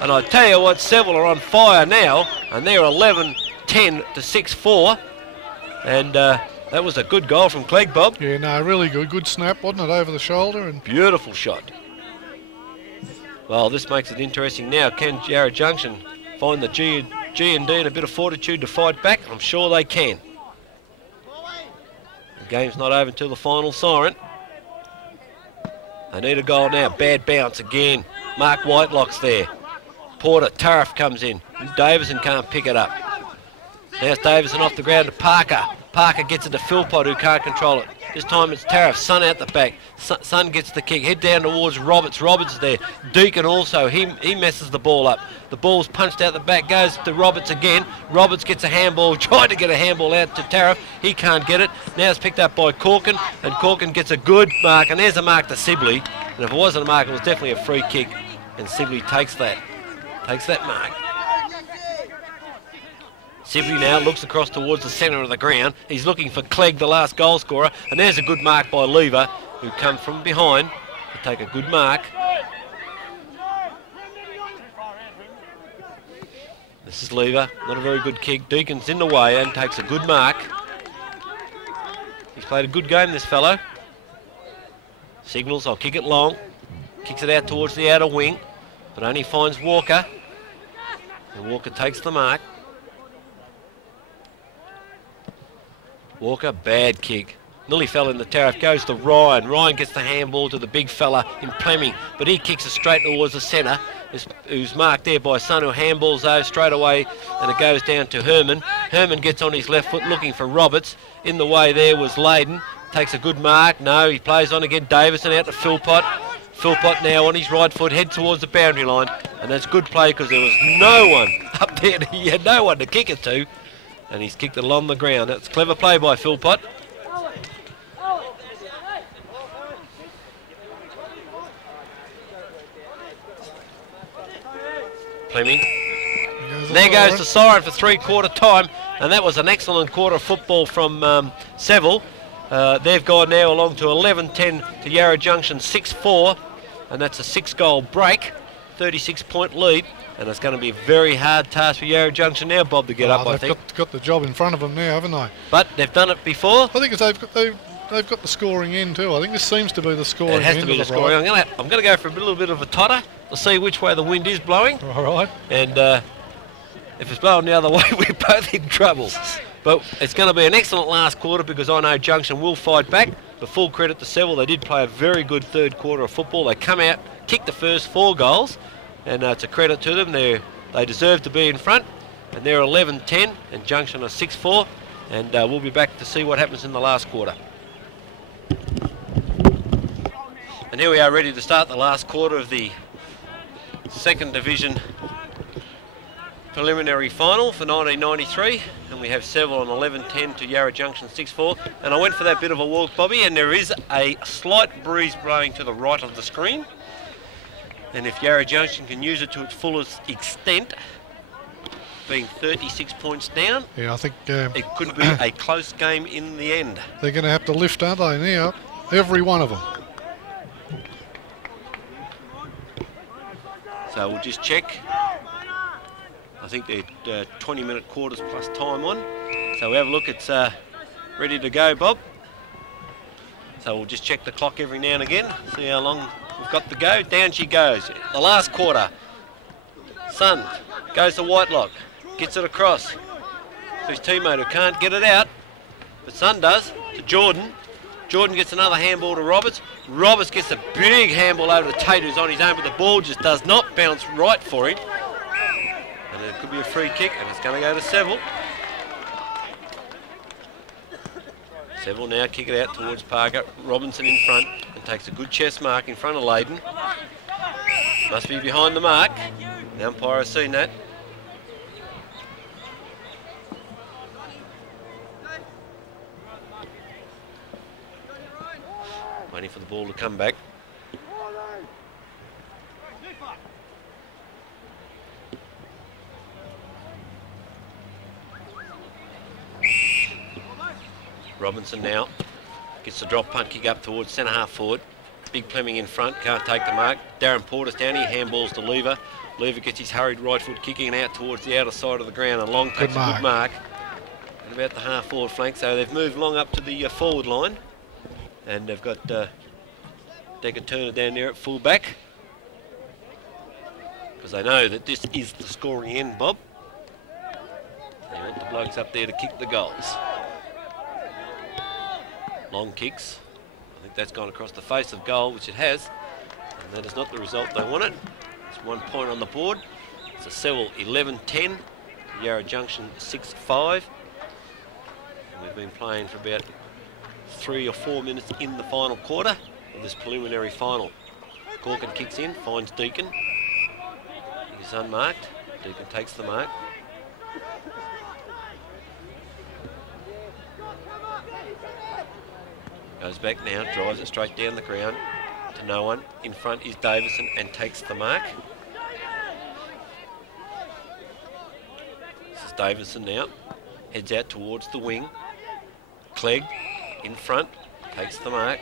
And I tell you what, Seville are on fire now, and they're 11-10 to 6-4. And That was a good goal from Clegg, Bob. Yeah, no, really good. Good snap, wasn't it, over the shoulder? And Beautiful shot. Well, this makes it interesting now. Can Yarra Junction find the G&D and a bit of fortitude to fight back? I'm sure they can. The game's not over until the final siren. They need a goal now. Bad bounce again. Mark Whitelock's there. Porter, Tariff comes in. Davison can't pick it up. Now it's Davison off the ground to Parker. Parker gets it to Philpott, who can't control it. This time it's Tariff. Sun out the back. Sun gets the kick. Head down towards Roberts. Roberts is there. Deacon also. He messes the ball up. The ball's punched out the back. Goes to Roberts again. Roberts gets a handball. Tried to get a handball out to Tariff. He can't get it. Now it's picked up by Corkin. And Corkin gets a good mark. And there's a mark to Sibley. And if it wasn't a mark, it was definitely a free kick. And Sibley takes that. Takes that mark. Sibley now looks across towards the centre of the ground. He's looking for Clegg, the last goal scorer. And there's a good mark by Lever, who come from behind to take a good mark. This is Lever, not a very good kick. Deacon's in the way and takes a good mark. He's played a good game, this fellow. Signals, I'll kick it long. Kicks it out towards the outer wing, but only finds Walker. And Walker takes the mark. Walker, bad kick. Nearly fell in the Tariff. Goes to Ryan. Ryan gets the handball to the big fella in Plemming, but he kicks it straight towards the centre, who's marked there by Sun, who handballs those straight away, and it goes down to Herman. Herman gets on his left foot looking for Roberts. In the way there was Layden. Takes a good mark. No, he plays on again. Davison out to Philpott. Philpott now on his right foot, head towards the boundary line, and that's good play because there was no one up there. He had no one to kick it to, and he's kicked it along the ground. That's clever play by Philpott. Plemming. There goes the siren for three-quarter time, and that was an excellent quarter of football from Seville. They've gone now along to 11-10 to Yarra Junction 6-4, and that's a 6-goal break, 36-point lead, and it's going to be a very hard task for Yarra Junction now, Bob, to get up, I think. They've got the job in front of them now, haven't they? But they've done it before. I think they've got the scoring end too. I think this seems to be the scoring end. It has to be the scoring. I'm going to go for a little bit of a totter to see which way the wind is blowing. All right. And if it's blowing the other way, we're both in trouble. But it's going to be an excellent last quarter because I know Junction will fight back. The full credit to Seville. They did play a very good third quarter of football. They come out, kick the first 4 goals, and it's a credit to them. They deserve to be in front, and they're 11-10, and Junction are 6-4, and we'll be back to see what happens in the last quarter. And here we are ready to start the last quarter of the second division preliminary final for 1993, and we have Seville on 11-10 to Yarra Junction 6-4, and I went for that bit of a walk, Bobby, and there is a slight breeze blowing to the right of the screen, and if Yarra Junction can use it to its fullest extent, being 36 points down, yeah, I think it could be a close game in the end. They're going to have to lift, aren't they, now? Every one of them. So we'll just check. I think they're 20-minute quarters plus time on. So we have a look. It's ready to go, Bob. So we'll just check the clock every now and again, see how long we've got to go. Down she goes. The last quarter. Sun goes to Whitelock. Gets it across to his teammate who can't get it out. But Sun does to Jordan. Jordan gets another handball to Roberts. Roberts gets a big handball over to Tate, who's on his own, but the ball just does not bounce right for him. And it could be a free kick, and it's going to go to Seville. Seville now kick it out towards Parker. Robinson in front and takes a good chest mark in front of Layden. Must be behind the mark. The umpire has seen that. Waiting for the ball to come back. Robinson now gets the drop punt kick up towards centre half forward. Big Plemming in front, can't take the mark. Darren Porter's down, he handballs to Lever. Lever gets his hurried right foot kicking out towards the outer side of the ground, and Long takes a good mark. and about the half-forward flank. So they've moved long up to the forward line, and they've got Decker Turner down there at full-back, because they know that this is the scoring end, Bob. They want the blokes up there to kick the goals. Long kicks. I think that's gone across the face of goal, which it has, and that is not the result they wanted. It's 1 point on the board. It's a Seville 11-10, Yarra Junction 6-5. And we've been playing for about 3 or 4 minutes in the final quarter of this preliminary final. Corkin kicks in, finds Deacon. He's unmarked. Deacon takes the mark. Goes back now, drives it straight down the ground to no one. In front is Davison and takes the mark. This is Davison now. Heads out towards the wing. Clegg in front, takes the mark.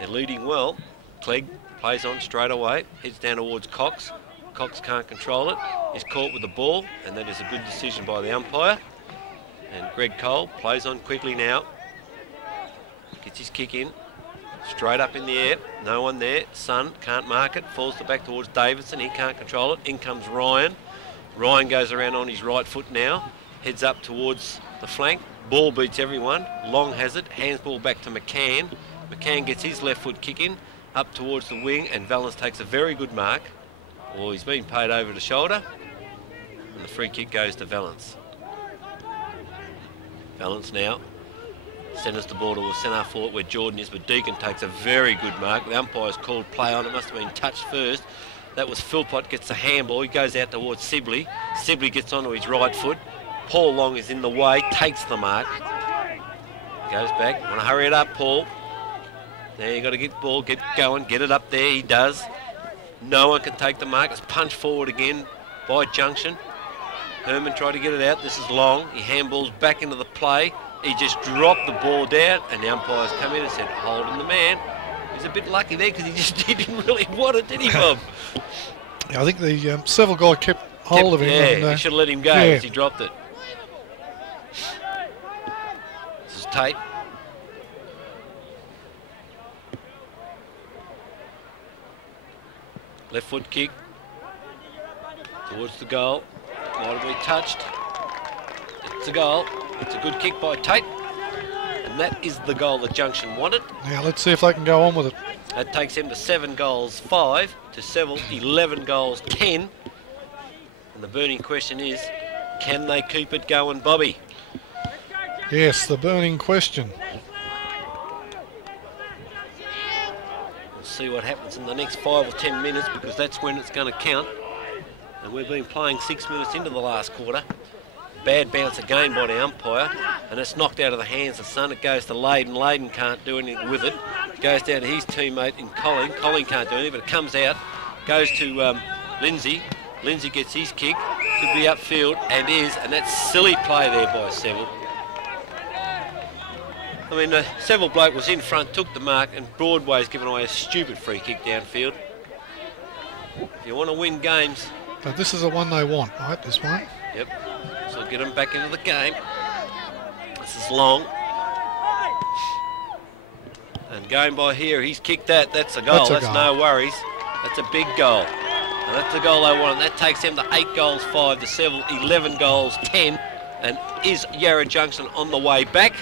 They're leading well. Clegg plays on straight away, heads down towards Cox. Cox can't control it. He's caught with the ball, and that is a good decision by the umpire. And Greg Cole plays on quickly now. Gets his kick in, straight up in the air, no one there. Sun can't mark it, falls the back towards Davidson, he can't control it. In comes Ryan. Ryan goes around on his right foot now, heads up towards the flank. Ball beats everyone. Long has it, hands ball back to McCann. McCann gets his left foot kick in, up towards the wing, and Valence takes a very good mark. Well, he's been paid over the shoulder, and the free kick goes to Valence. Valence now centres the ball to a centre forward where Jordan is, but Deacon takes a very good mark. The umpire's called play on. It must have been touched first. That was Philpott, gets the handball. He goes out towards Sibley. Sibley gets onto his right foot. Paul Long is in the way, takes the mark. Goes back. Want to hurry it up, Paul. Now you got to get the ball, get going, get it up there. He does. No one can take the mark. It's punched forward again by Junction. Herman tried to get it out. This is Long. He handballs back into the play. He just dropped the ball down, and the umpires come in and said, holding the man. He's a bit lucky there because he didn't really want it, did he, Bob? Yeah, I think the Seville guy kept hold of him. Yeah, he should have let him go as he dropped it. This is Tate. Left foot kick towards the goal. Might have been touched. It's a goal. It's a good kick by Tate. And that is the goal that Junction wanted. Now let's see if they can go on with it. That takes him to 7 goals 5, to Seville 11 goals 10. And the burning question is, can they keep it going, Bobby? Yes, the burning question. We'll see what happens in the next 5 or 10 minutes, because that's when it's going to count. And we've been playing 6 minutes into the last quarter. Bad bounce again by the umpire, and it's knocked out of the hands of Sun. It goes to Leyden. Leyden can't do anything with it. Goes down to his teammate in Colling. Colling can't do anything, but it comes out. Goes to Lindsay. Lindsay gets his kick. Could be upfield, and is, and that's silly play there by Seville. I mean, the Seville bloke was in front, took the mark, and Broadway's given away a stupid free kick downfield. If you want to win games... But this is the one they want, right, this one? Yep. So get them back into the game. This is Long. And going by here, he's kicked that. That's a goal. That's no worries. That's a big goal. And that's the goal they want. And that takes them to 8 goals 5, to Seville 11 goals 10. And is Yarra Junction on the way back?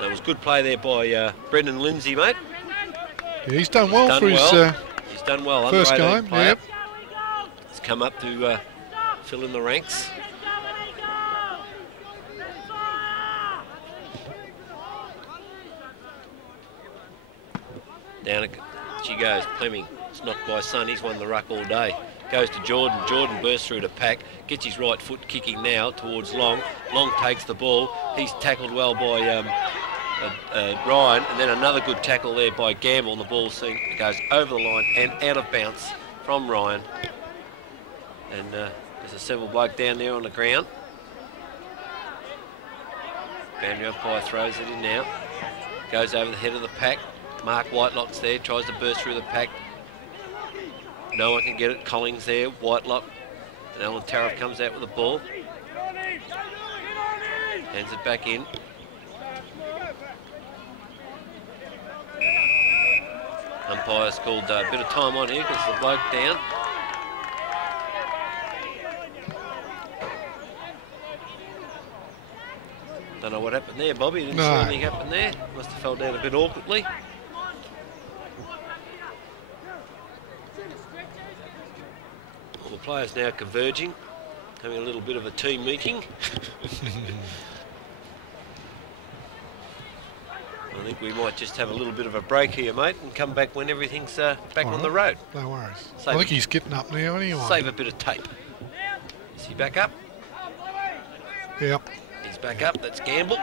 That was good play there by Brendan Lindsay, mate. Yeah, he's done well for his he's done well. First game, yep. He's come up to fill in the ranks. Down she goes, Fleming. It's knocked by Sun, he's won the ruck all day. Goes to Jordan. Jordan bursts through the pack, gets his right foot kicking now towards Long. Long takes the ball. He's tackled well by Ryan, and then another good tackle there by Gamble, and the ball goes over the line and out of bounds from Ryan. And there's a Seville bloke down there on the ground. Boundary umpire throws it in now. Goes over the head of the pack. Mark Whitelock's there, tries to burst through the pack. No one can get it. Collings there, Whitelock. And Alan Tariff comes out with the ball. Hands it back in. Umpire's called a bit of time on here because the bloke down. Don't know what happened there, Bobby. Didn't see anything happen there. Must have fell down a bit awkwardly. All the players now converging, having a little bit of a team meeting. I think we might just have a little bit of a break here, mate, and come back when everything's back on the road. No worries. Save I think he's getting up now anyway. Save a bit of tape. Is he back up? Yep. He's back up. That's Gamble.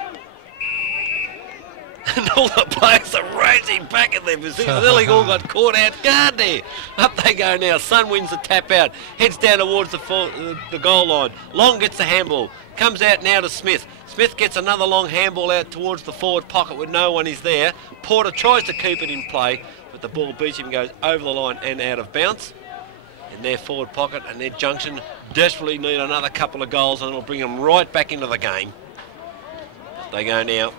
And all the players are racing back at their positions. Nearly all got caught out guard there. Up they go now. Sun wins the tap out. Heads down towards the goal line. Long gets the handball. Comes out now to Smith. Smith gets another long handball out towards the forward pocket where no one is there. Porter tries to keep it in play, but the ball beats him, goes over the line and out of bounds. In their forward pocket, and their Junction desperately need another couple of goals, and it'll bring them right back into the game. They go now.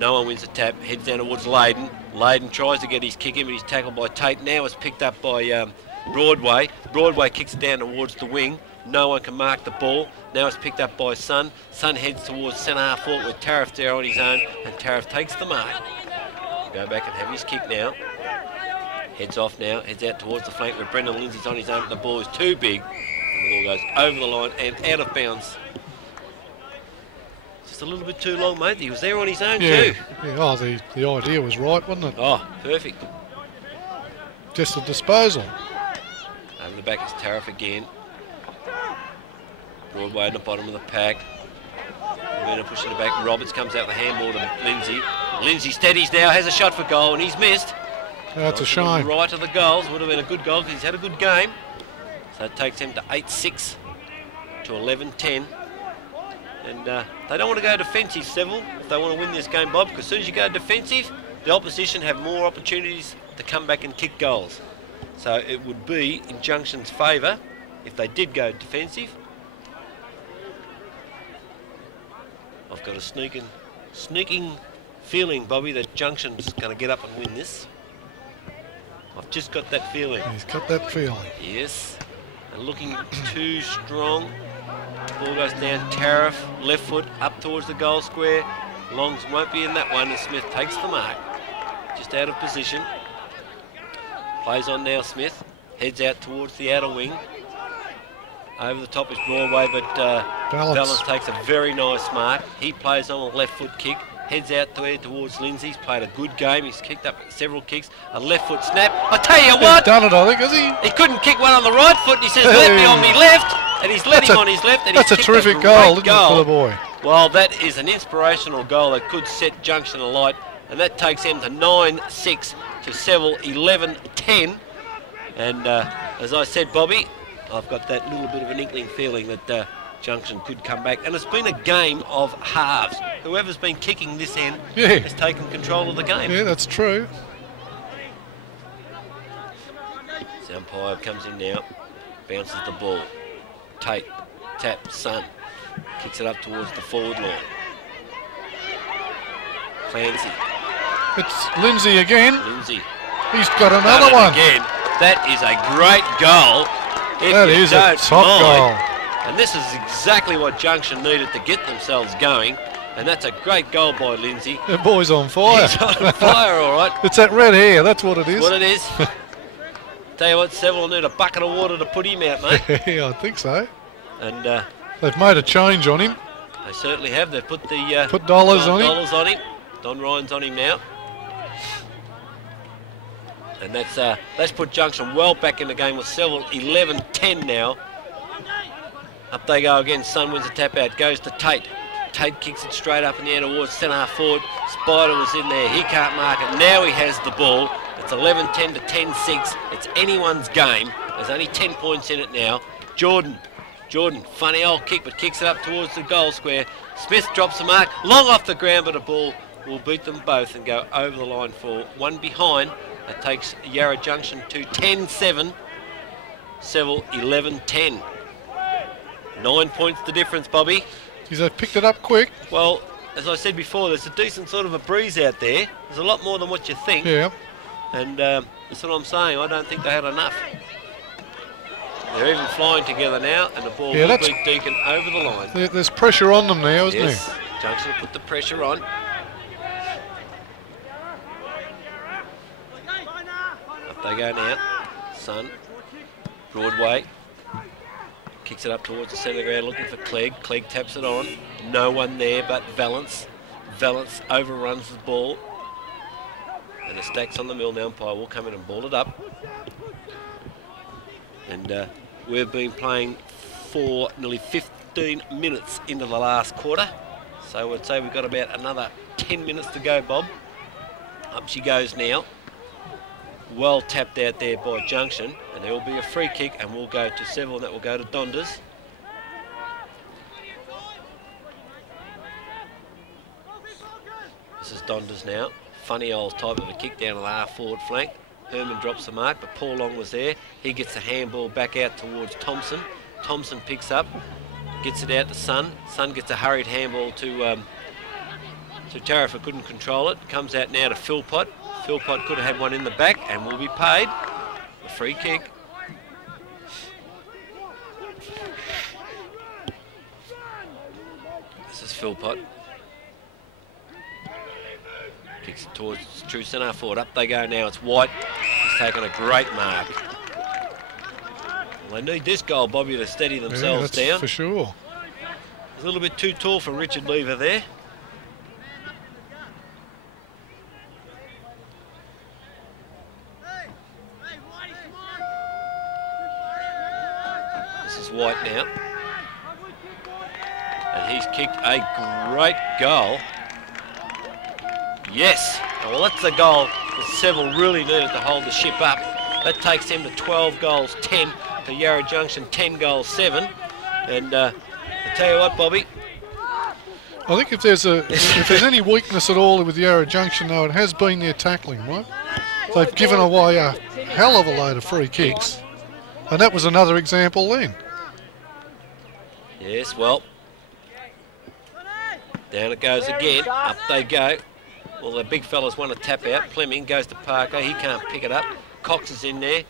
No one wins the tap. Heads down towards Leyden. Leyden tries to get his kick in, but he's tackled by Tate. Now it's picked up by Broadway. Broadway kicks it down towards the wing. No one can mark the ball. Now it's picked up by Sun. Sun heads towards centre half forward with Tariff there on his own, and Tariff takes the mark. Go back and have his kick now. Heads off now, heads out towards the flank where Brendan Lindsay's on his own, but the ball is too big. And the ball goes over the line and out of bounds. Just a little bit too long, mate. He was there on his own too. Yeah. Oh, the idea was right, wasn't it? Oh, perfect. Just a disposal. Over the back is Tariff again. Broadway in the bottom of the pack. We're pushing it back. Roberts comes out with the handball to Lindsay. Lindsay steadies now, has a shot for goal, and he's missed. That's a shame. Right of the goals. Would have been a good goal because he's had a good game. So it takes him to 8-6 to 11-10. And they don't want to go defensive, Seville, if they want to win this game, Bob, because as soon as you go defensive, the opposition have more opportunities to come back and kick goals. So it would be in Junction's favour if they did go defensive. I've got a sneaking feeling, Bobby, that Junction's going to get up and win this. I've just got that feeling. He's got that feeling. Yes. And looking too strong. Ball goes down. Tariff, left foot, up towards the goal square. Longs won't be in that one, and Smith takes the mark. Just out of position. Plays on now, Smith. Heads out towards the outer wing. Over the top is Broadway, but Valance takes a very nice mark. He plays on a left foot kick. Heads out towards Lindsay. He's played a good game. He's kicked up several kicks. A left foot snap. I tell you what. He's done it, I think, has he? He couldn't kick one on the right foot. And he says, let me on me left. And he's let him on his left. And that's a terrific goal, isn't it, for the boy? Well, that is an inspirational goal that could set Junction alight. And that takes him to 9-6 to Seville 11-10. And as I said, Bobby, I've got that little bit of an inkling feeling that Junction could come back. And it's been a game of halves. Whoever's been kicking this end has taken control of the game. Yeah, that's true. The umpire comes in now, bounces the ball. Tate, tap, Sun. Kicks it up towards the forward line. Clancy. It's Lindsay again. Lindsay. He's got another one. Again. That is a great goal. That is a top goal. And this is exactly what Junction needed to get themselves going. And that's a great goal by Lindsay. The boy's on fire. He's on fire, all right. It's that red hair, that's what it is. What it is. Tell you what, Seville will need a bucket of water to put him out, mate. Yeah, I think so. And they've made a change on him. They certainly have. They've put the put dollars on him. Don Ryan's on him now. And that's put Junction well back in the game with Seville 11-10 now. Up they go again. Sun wins the tap out. Goes to Tate. Tate kicks it straight up in the air towards centre half forward. Spider was in there. He can't mark it. Now he has the ball. It's 11-10 to 10-6. It's anyone's game. There's only 10 points in it now. Jordan, funny old kick, but kicks it up towards the goal square. Smith drops the mark. Long off the ground, but a ball will beat them both and go over the line for one behind. That takes Yarra Junction to 10-7. Seville 11-10. 9 points the difference, Bobby. Geez, they picked it up quick. Well, as I said before, there's a decent sort of a breeze out there. There's a lot more than what you think. Yeah. And that's what I'm saying. I don't think they had enough. They're even flying together now, and the ball will beat Deakin over the line. There's pressure on them now, isn't Yes, there? Junction will put the pressure on. Up they go now. Sun, Broadway. Kicks it up towards the centre ground, looking for Clegg. Clegg taps it on. No one there but Valance. Valance overruns the ball. And the Stacks on the mill. Now umpire will come in and ball it up. And we've been playing for nearly 15 minutes into the last quarter. So I'd say we've got about another 10 minutes to go, Bob. Up she goes now. Well tapped out there by Junction. And there will be a free kick, and we'll go to Seville, and that will go to Donders. This is Donders now. Funny old type of a kick down on the half forward flank. Herman drops the mark, but Paul Long was there. He gets the handball back out towards Thompson. Thompson picks up, gets it out to Sun. Sun gets a hurried handball to Tariff, couldn't control it. Comes out now to Philpott. Philpott could have had one in the back and will be paid. A free kick. This is Philpott. Kicks it towards true centre forward. Up they go now. It's White. He's taken a great mark. Well, they need this goal, Bobby, to steady themselves down. For sure. He's a little bit too tall for Richard Lever there. This is White now. And he's kicked a great goal. Yes. Well, that's the goal that Seville really needed to hold the ship up. That takes them to 12 goals 10 to Yarra Junction 10 goals 7. And I tell you what, Bobby. I think if there's any weakness at all with Yarra Junction, though, it has been their tackling, right? They've given away a hell of a load of free kicks, and that was another example then. Yes, well, down it goes again. Up they go. Well, the big fellas want to tap out. Fleming goes to Parker. He can't pick it up. Cox is in there.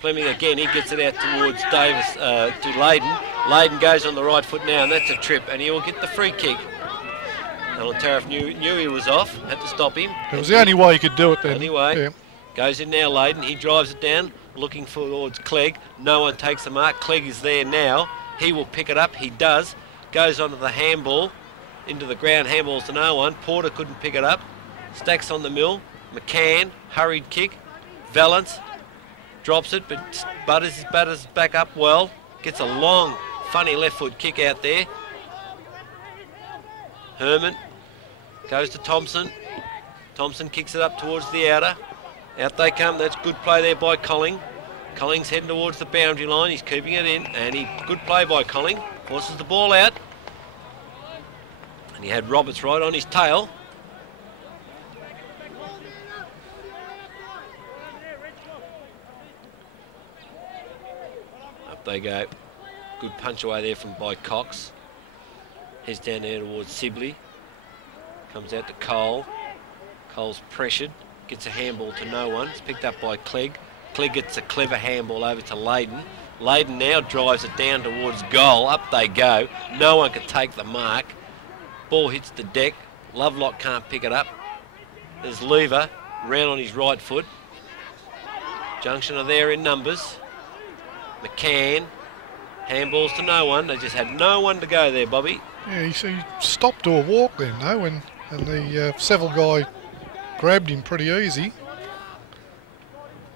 Fleming again. He gets it out towards Davis to Leyden. Leyden goes on the right foot now, and that's a trip, and he will get the free kick. Alan Tariff knew he was off. Had to stop him. It was the only way he could do it then. Anyway, yeah. Goes in now, Leyden. He drives it down, looking towards Clegg. No one takes the mark. Clegg is there now. He will pick it up. He does. Goes onto the handball. Into the ground. Handballs to no one. Porter couldn't pick it up. Stacks on the mill. McCann, hurried kick. Valance drops it, but Butters back up well. Gets a long, funny left foot kick out there. Herman goes to Thompson. Thompson kicks it up towards the outer. Out they come. That's good play there by Colling. Colling's heading towards the boundary line. He's keeping it in, and good play by Colling. Forces the ball out. And he had Roberts right on his tail. Up they go. Good punch away there by Cox. Heads down there towards Sibley. Comes out to Cole. Cole's pressured. Gets a handball to no one. It's picked up by Clegg. Clegg gets a clever handball over to Leyden. Leyden now drives it down towards goal. Up they go. No one can take the mark. Ball hits the deck. Lovelock can't pick it up. There's Lever round on his right foot. Junction are there in numbers. McCann. Handballs to no one. They just had no one to go there, Bobby. Yeah, he stopped to a walk then, though, and the Seville guy grabbed him pretty easy.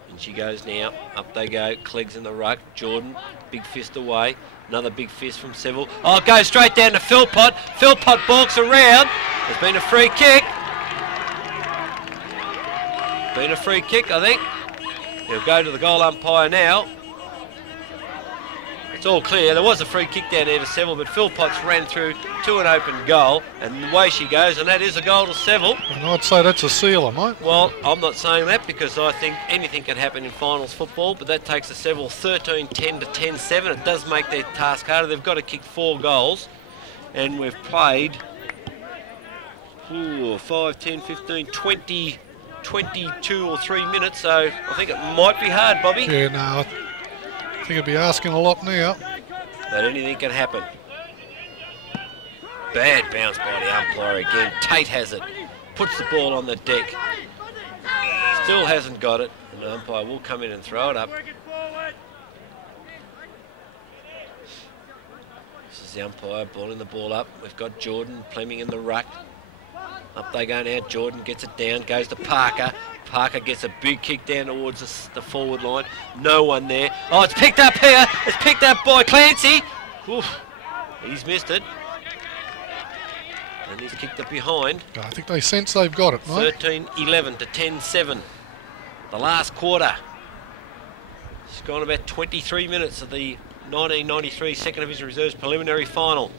And she goes now. Up they go. Clegg's in the ruck. Jordan, big fist away. Another big fist from Seville. Oh, it goes straight down to Philpott. Philpott balks around. There's been a free kick. Been a free kick, I think. He'll go to the goal umpire now. It's all clear. There was a free kick down there to Seville, but Philpott's ran through to an open goal, and away she goes, and that is a goal to Seville. And I'd say that's a sealer, mate. Well, I'm not saying that because I think anything can happen in finals football, but that takes the Seville 13-10 to 10-7. It does make their task harder. They've got to kick 4 goals. And we've played 5, 10, 15, 20, 22 or 3 minutes, so I think it might be hard, Bobby. Yeah, no, I think he'll be asking a lot now. But anything can happen. Bad bounce by the umpire again. Tate has it. Puts the ball on the deck. Still hasn't got it. And the umpire will come in and throw it up. This is the umpire balling the ball up. We've got Jordan Plemming in the ruck. Up they go now. Jordan gets it down. Goes to Parker. Parker gets a big kick down towards the forward line. No one there. Oh, it's picked up here. It's picked up by Clancy. Oof. He's missed it. And he's kicked it behind. I think they sense they've got it, mate. 13-11 to 10-7. The last quarter. It's gone about 23 minutes of the 1993 Second Division Reserves preliminary final.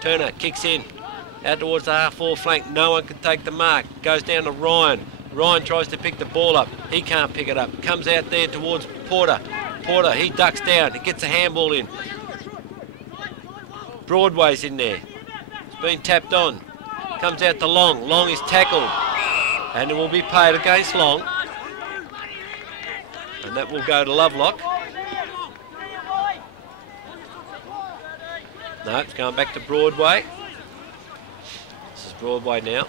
Turner kicks in. Out towards the half-forward flank. No one can take the mark. Goes down to Ryan. Ryan tries to pick the ball up. He can't pick it up. Comes out there towards Porter. Porter, he ducks down. He gets a handball in. Broadway's in there. It's been tapped on. Comes out to Long. Long is tackled. And it will be paid against Long. And that will go to Lovelock. No, it's going back to Broadway. This is Broadway now.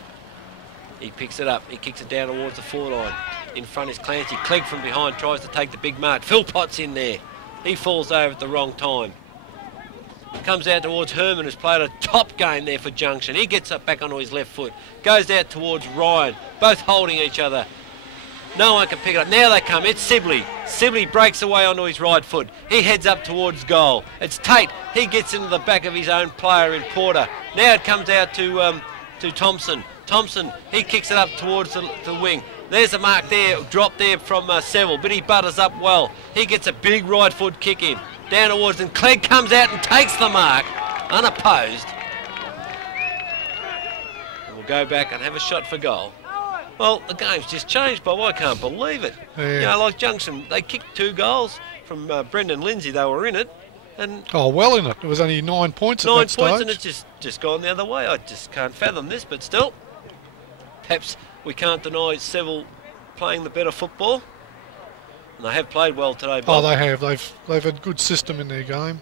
He picks it up. He kicks it down towards the forward line. In front is Clancy. Clegg from behind tries to take the big mark. Philpott's in there. He falls over at the wrong time. Comes out towards Herman, who's played a top game there for Junction. He gets up back onto his left foot. Goes out towards Ryan. Both holding each other. No one can pick it up. Now they come. It's Sibley. Sibley breaks away onto his right foot. He heads up towards goal. It's Tate. He gets into the back of his own player in Porter. Now it comes out to Thompson. Thompson, he kicks it up towards the wing. There's a mark there, drop there from Seville, but he butters up well. He gets a big right foot kick in. Down towards, and Clegg comes out and takes the mark, unopposed. And we'll go back and have a shot for goal. Well, the game's just changed, Bob. I can't believe it. Yeah. You know, like Junction, they kicked 2 goals from Brendan Lindsay. They were in it. And oh, well in it. It was only 9 points at that 9 stage. points, and it's just gone the other way. I just can't fathom this, but still, perhaps we can't deny Seville playing the better football. And they have played well today, Bob. Oh, they have. They've had good system in their game.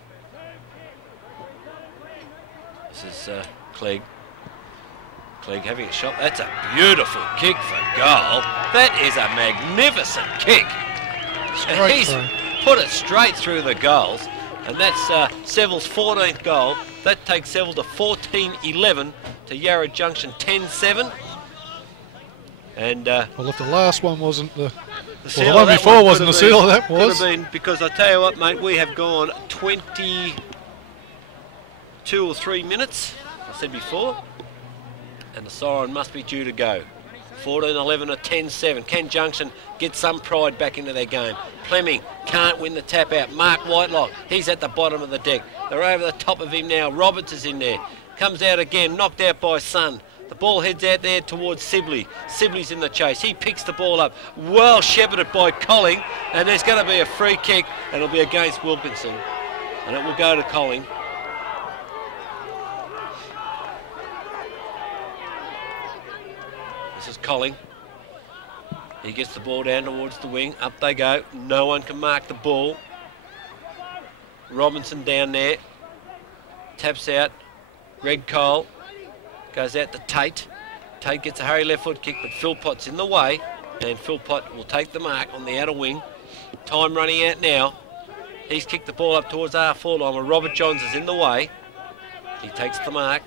This is Clegg. Clegg having a shot. That's a beautiful kick for goal. That is a magnificent kick. Straight He's through. put it straight through the goals. And that's Seville's 14th goal. That takes Seville to 14-11 to Yarra Junction 10-7. And Well, if the last one wasn't the seal, one that before one wasn't the could have seal, been- that could was. have been, because I tell you what, mate, we have gone 22 or 3 minutes, I said before, and the siren must be due to go. 14-11 or 10-7. Can Junction get some pride back into their game? Plemming can't win the tap out. Mark Whitelock, he's at the bottom of the deck. They're over the top of him now. Roberts is in there. Comes out again, knocked out by Sun. The ball heads out there towards Sibley. Sibley's in the chase. He picks the ball up. Well shepherded by Colling. And there's going to be a free kick, and it'll be against Wilkinson. And it will go to Colling. This is Colling. He gets the ball down towards the wing. Up they go. No one can mark the ball. Robinson down there. Taps out. Greg Cole. Goes out to Tate. Tate gets a hurry left foot kick, but Philpott's in the way. And Philpott will take the mark on the outer wing. Time running out now. He's kicked the ball up towards our forward line where Robert Johns is in the way. He takes the mark.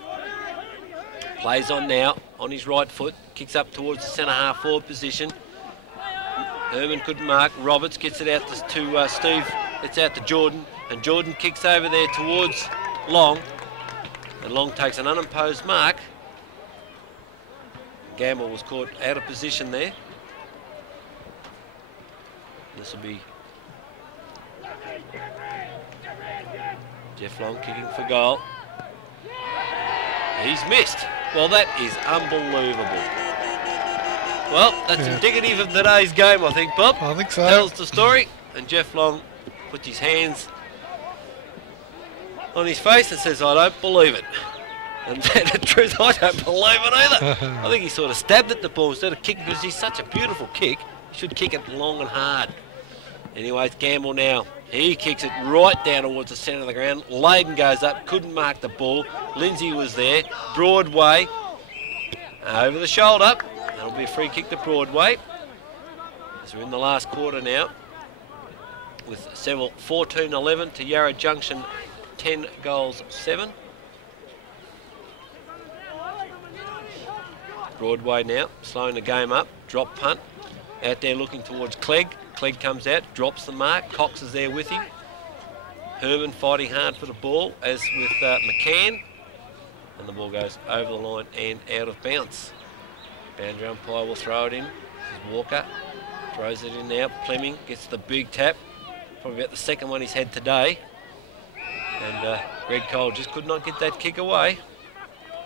Plays on now on his right foot. Kicks up towards the centre half forward position. Herman couldn't mark. Roberts gets it out to Steve. It's out to Jordan. And Jordan kicks over there towards Long. And Long takes an unimposed mark. Gamble was caught out of position there. This will be Jeff Long kicking for goal. He's missed. Well, that is unbelievable. Well, that's indicative of today's game, I think, Bob. I think so. Tells the story. And Jeff Long puts his hands on his face and says, I don't believe it. And the truth, I don't believe it either. I think he sort of stabbed at the ball instead of kicking, because he's such a beautiful kick. He should kick it long and hard. Anyway, it's Gamble now. He kicks it right down towards the centre of the ground. Layden goes up, couldn't mark the ball. Lindsay was there. Broadway over the shoulder. That'll be a free kick to Broadway. So we're in the last quarter now, with Seville 14-11 to Yarra Junction 10 goals 7. Broadway now, slowing the game up. Drop punt. Out there looking towards Clegg. Clegg comes out, drops the mark. Cox is there with him. Herman fighting hard for the ball, as with McCann. And the ball goes over the line and out of bounds. Boundary umpire will throw it in. This is Walker. Throws it in now. Fleming gets the big tap. Probably about the second one he's had today. And Greg Cole just could not get that kick away.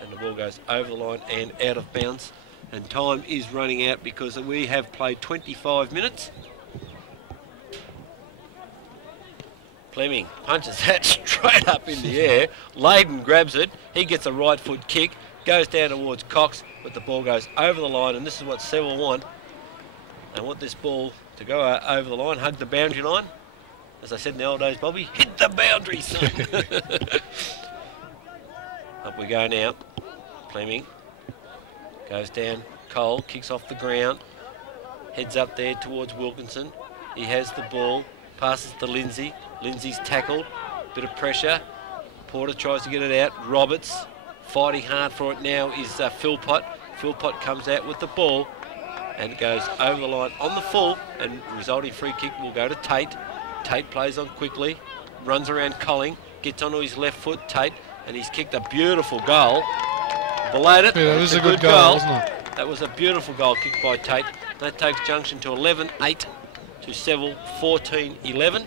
And the ball goes over the line and out of bounds. And time is running out because we have played 25 minutes. Fleming punches that straight up in the air. Layden grabs it. He gets a right foot kick. Goes down towards Cox, but the ball goes over the line. And this is what Seville want. They want this ball to go over the line, hug the boundary line. As I said in the old days, Bobby, hit the boundary, son. Up we go now. Fleming goes down. Cole kicks off the ground. Heads up there towards Wilkinson. He has the ball. Passes to Lindsay. Lindsay's tackled. Bit of pressure. Porter tries to get it out. Roberts fighting hard for it now is Philpott. Philpott comes out with the ball and it goes over the line on the full, and resulting free kick will go to Tate. Tate plays on quickly. Runs around Colling. Gets onto his left foot, Tate, and he's kicked a beautiful goal. Belated. Yeah, that was a good goal, wasn't it? That was a beautiful goal kicked by Tate. That takes Junction to 11-8 to Seville 14-11.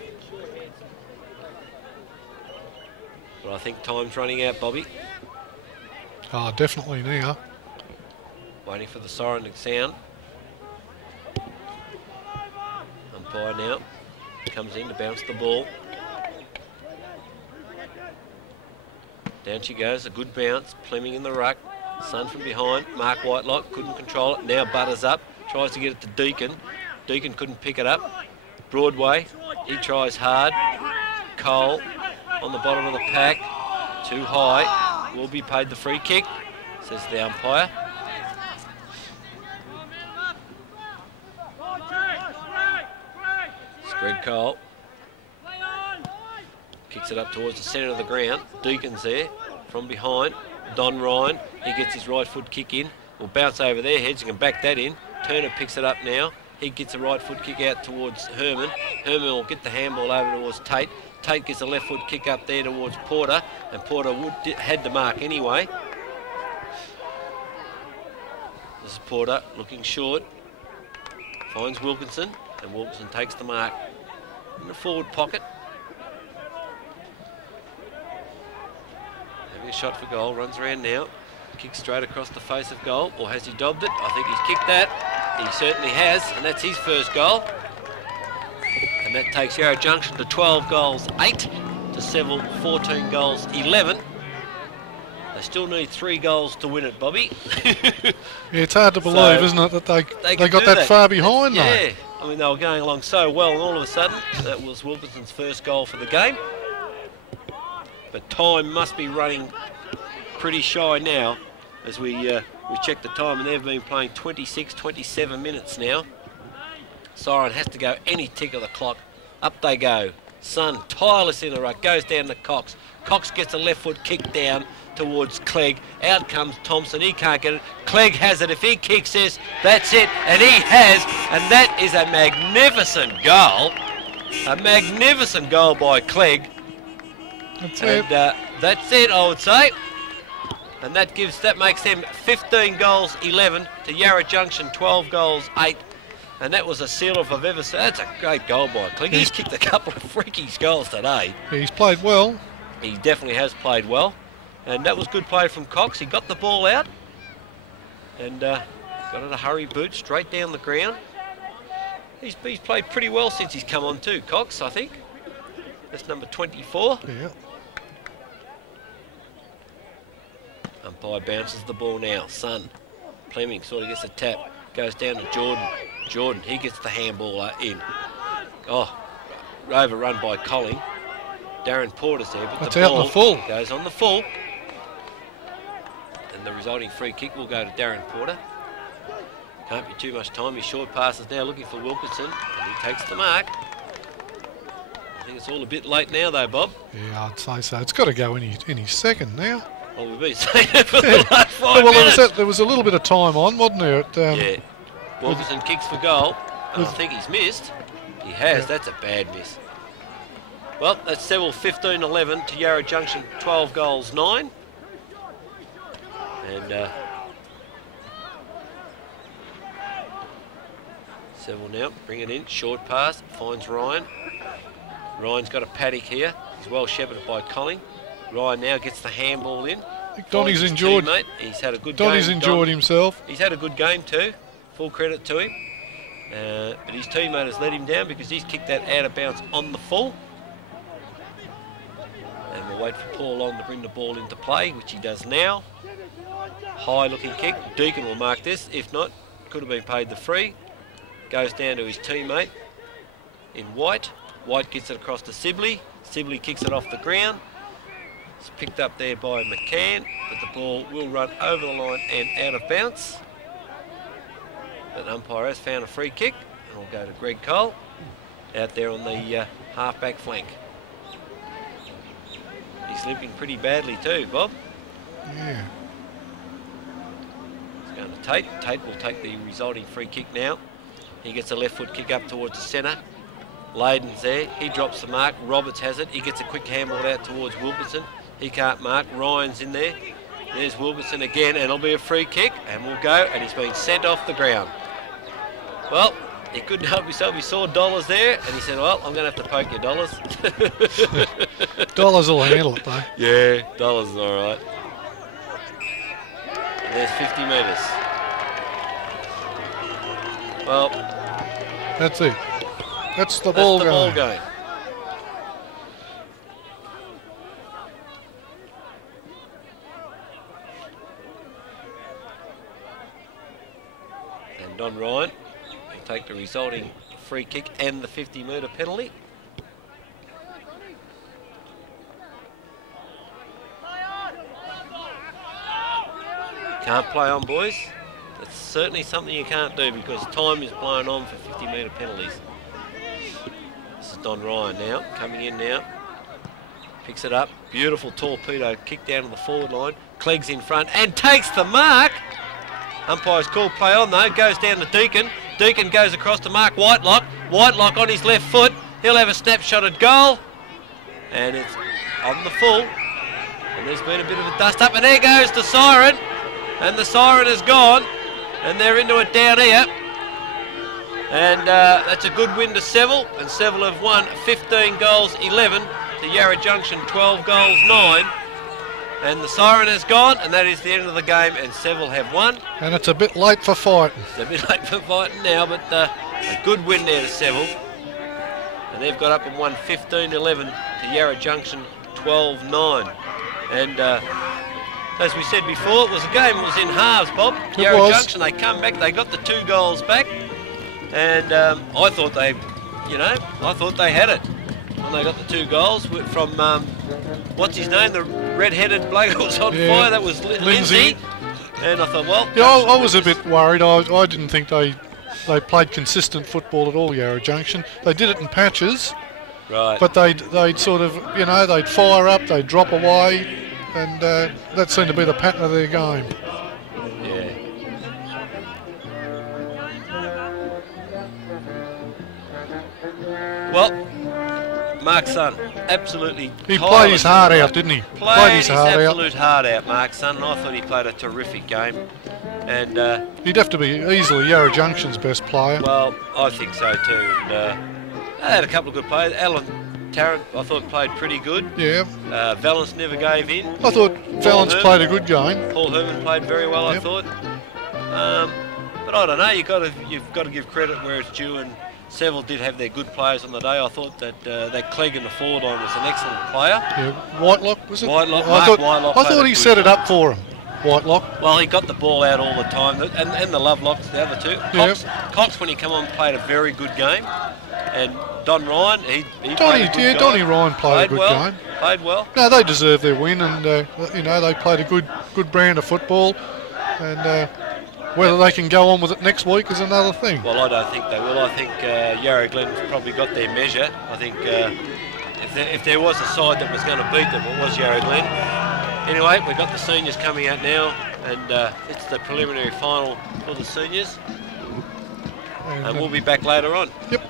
But I think time's running out, Bobby. Oh, definitely now. Waiting for the siren to sound. Umpire now comes in to bounce the ball. Down she goes, a good bounce. Fleming in the ruck. Sun from behind. Mark Whitelock couldn't control it. Now butters up. Tries to get it to Deacon. Deacon couldn't pick it up. Broadway. He tries hard. Cole on the bottom of the pack. Too high. Will be paid the free kick, says the umpire. It's Greg Cole. Kicks it up towards the centre of the ground. Deacon's there from behind. Don Ryan, he gets his right foot kick in. Will bounce over there, Hedge can back that in. Turner picks it up now. He gets a right foot kick out towards Herman. Herman will get the handball over towards Tate. Tate gets a left foot kick up there towards Porter, and Porter had the mark anyway. This is Porter looking short. Finds Wilkinson, and Wilkinson takes the mark in the forward pocket. Having a shot for goal, runs around now. Kicks straight across the face of goal, or has he dobbed it? I think he's kicked that. He certainly has, and that's his first goal. And that takes Yarra Junction to 12 goals 8 to Seville 14 goals 11. They still need 3 goals to win it, Bobby. Yeah, it's hard to believe, isn't it, that they got that far behind, though. Yeah, I mean, they were going along so well, and all of a sudden, that was Wilkinson's first goal for the game. But time must be running pretty shy now, as we check the time, and they've been playing 26, 27 minutes now. Siren has to go any tick of the clock. Up they go. Sun, tireless in the ruck, goes down to Cox. Cox gets a left foot kick down towards Clegg. Out comes Thompson, he can't get it. Clegg has it, if he kicks this, that's it, and he has, and that is a magnificent goal. A magnificent goal by Clegg. That's And that's it, I would say. And that makes them 15 goals 11 to Yarra Junction 12 goals 8. And that was a seal if I've ever seen. That's a great goal by Clegg. He's kicked a couple of freaky goals today. He's played well. He definitely has played well. And that was good play from Cox. He got the ball out and got it a hurry boot straight down the ground. He's played pretty well since he's come on too, Cox, I think. That's number 24. Yeah. Umpire bounces the ball now. Son, Fleming sort of gets a tap. Goes down to Jordan. Jordan, he gets the handball in. Oh, overrun by Colling. Darren Porter's there, but That's the out ball the full. goes on the full. And the resulting free kick will go to Darren Porter. Can't be too much time. His short passes now looking for Wilkinson, and he takes the mark. I think it's all a bit late now though, Bob. Yeah, I'd say so. It's got to go any second now. Well, we've been saying it for the last 5 Well, minutes. there was a little bit of time on, wasn't there? Yeah. Wilkinson kicks for goal, and I think he's missed. He has. That's a bad miss. Well, that's Seville 15-11 to Yarra Junction 12 goals 9. And Seville now bring it in, short pass, finds Ryan. Ryan's got a paddock here. He's well shepherded by Colling. Ryan now gets the handball in. Donny's enjoyed. Teammate. He's had a good Donny's game. enjoyed himself. He's had a good game too. Full credit to him. But his teammate has let him down because he's kicked that out of bounds on the full. And we'll wait for Paul Long to bring the ball into play, which he does now. High looking kick. Deacon will mark this. If not, could have been paid the free. Goes down to his teammate in White. White gets it across to Sibley. Sibley kicks it off the ground. It's picked up there by McCann, but the ball will run over the line and out of bounds. But the umpire has found a free kick, and will go to Greg Cole out there on the half-back flank. He's limping pretty badly too, Bob. Yeah. He's going to Tate. Tate will take the resulting free kick now. He gets a left foot kick up towards the centre. Layden's there. He drops the mark. Roberts has it. He gets a quick handball out towards Wilkinson. He can't mark. Ryan's in there. There's Wilkinson again, and it'll be a free kick, and we'll go, and he's been sent off the ground. Well, he couldn't help himself. He saw Dollars there, and he said, well, I'm going to have to poke you, Dollars. Dollars will handle it, though. Yeah, Dollars is all right. And there's 50 metres. Well, That's it. That's the ball ball going. game. And Don Ryan will take the resulting free kick and the 50-metre penalty. Can't play on, boys. That's certainly something you can't do because time is blown on for 50-metre penalties. This is Don Ryan now, coming in now. Picks it up. Beautiful torpedo kick down to the forward line. Clegg's in front and takes the mark. Umpire's called play on though. Goes down to Deacon. Deacon goes across to Mark Whitelock. Whitelock on his left foot. He'll have a snapshot at goal. And it's on the full. And there's been a bit of a dust up. And there goes the siren. And the siren is gone. And they're into it down here. And that's a good win to Seville. And Seville have won 15 goals 11 to Yarra Junction 12 goals 9. And the siren has gone, and that is the end of the game, and Seville have won. And it's a bit late for fighting. It's a bit late for fighting now, but a good win there to Seville. And they've got up and won 15-11 to Yarra Junction 12-9. And as we said before, it was a game that was in halves, Bob. It Yarra was. Junction, they come back, they got the 2 goals back. And I thought they had it when they got the 2 goals from, what's his name, the red-headed bloke who was on fire, that was Lindsay. And I thought, well... Yeah, I was a bit worried. I didn't think they played consistent football at all, Yarra Junction. They did it in patches, Right. but they'd sort of, they'd fire up, they'd drop away, and that seemed to be the pattern of their game. Yeah. Well, Mark Son, absolutely. He played his heart out, didn't he? Played his absolute heart out, Mark Son, and I thought he played a terrific game. And He'd have to be easily Yarra Junction's best player. well, I think so too. And, they had a couple of good players. Alan Tarrant, I thought, played pretty good. Yeah, Valence never gave in. I thought Valence Herman. played a good game. Paul Herman played very well, I Yep. thought. But I don't know. You've got to give credit where it's due, and Seville did have their good players on the day. I thought that Clegg in the forward line was an excellent player. Yeah, Whitelock, was it? Whitelock, I Mark thought, Whitelock I played thought a he good set it game. up for him. Whitelock. Well, he got the ball out all the time, and the Lovelocks, the other two. Cox, when he come on, played a very good game, and Don Ryan, he played a good game. Donnie Ryan played a good well, game. Played well. No, they deserve their win, and they played a good brand of football, and whether they can go on with it next week is another thing. Well, I don't think they will. I think Yarra Glen's probably got their measure. I think if there was a side that was going to beat them, it was Yarra Glen. Anyway, we've got the seniors coming out now, and it's the preliminary final for the seniors, and we'll be back later on. Yep.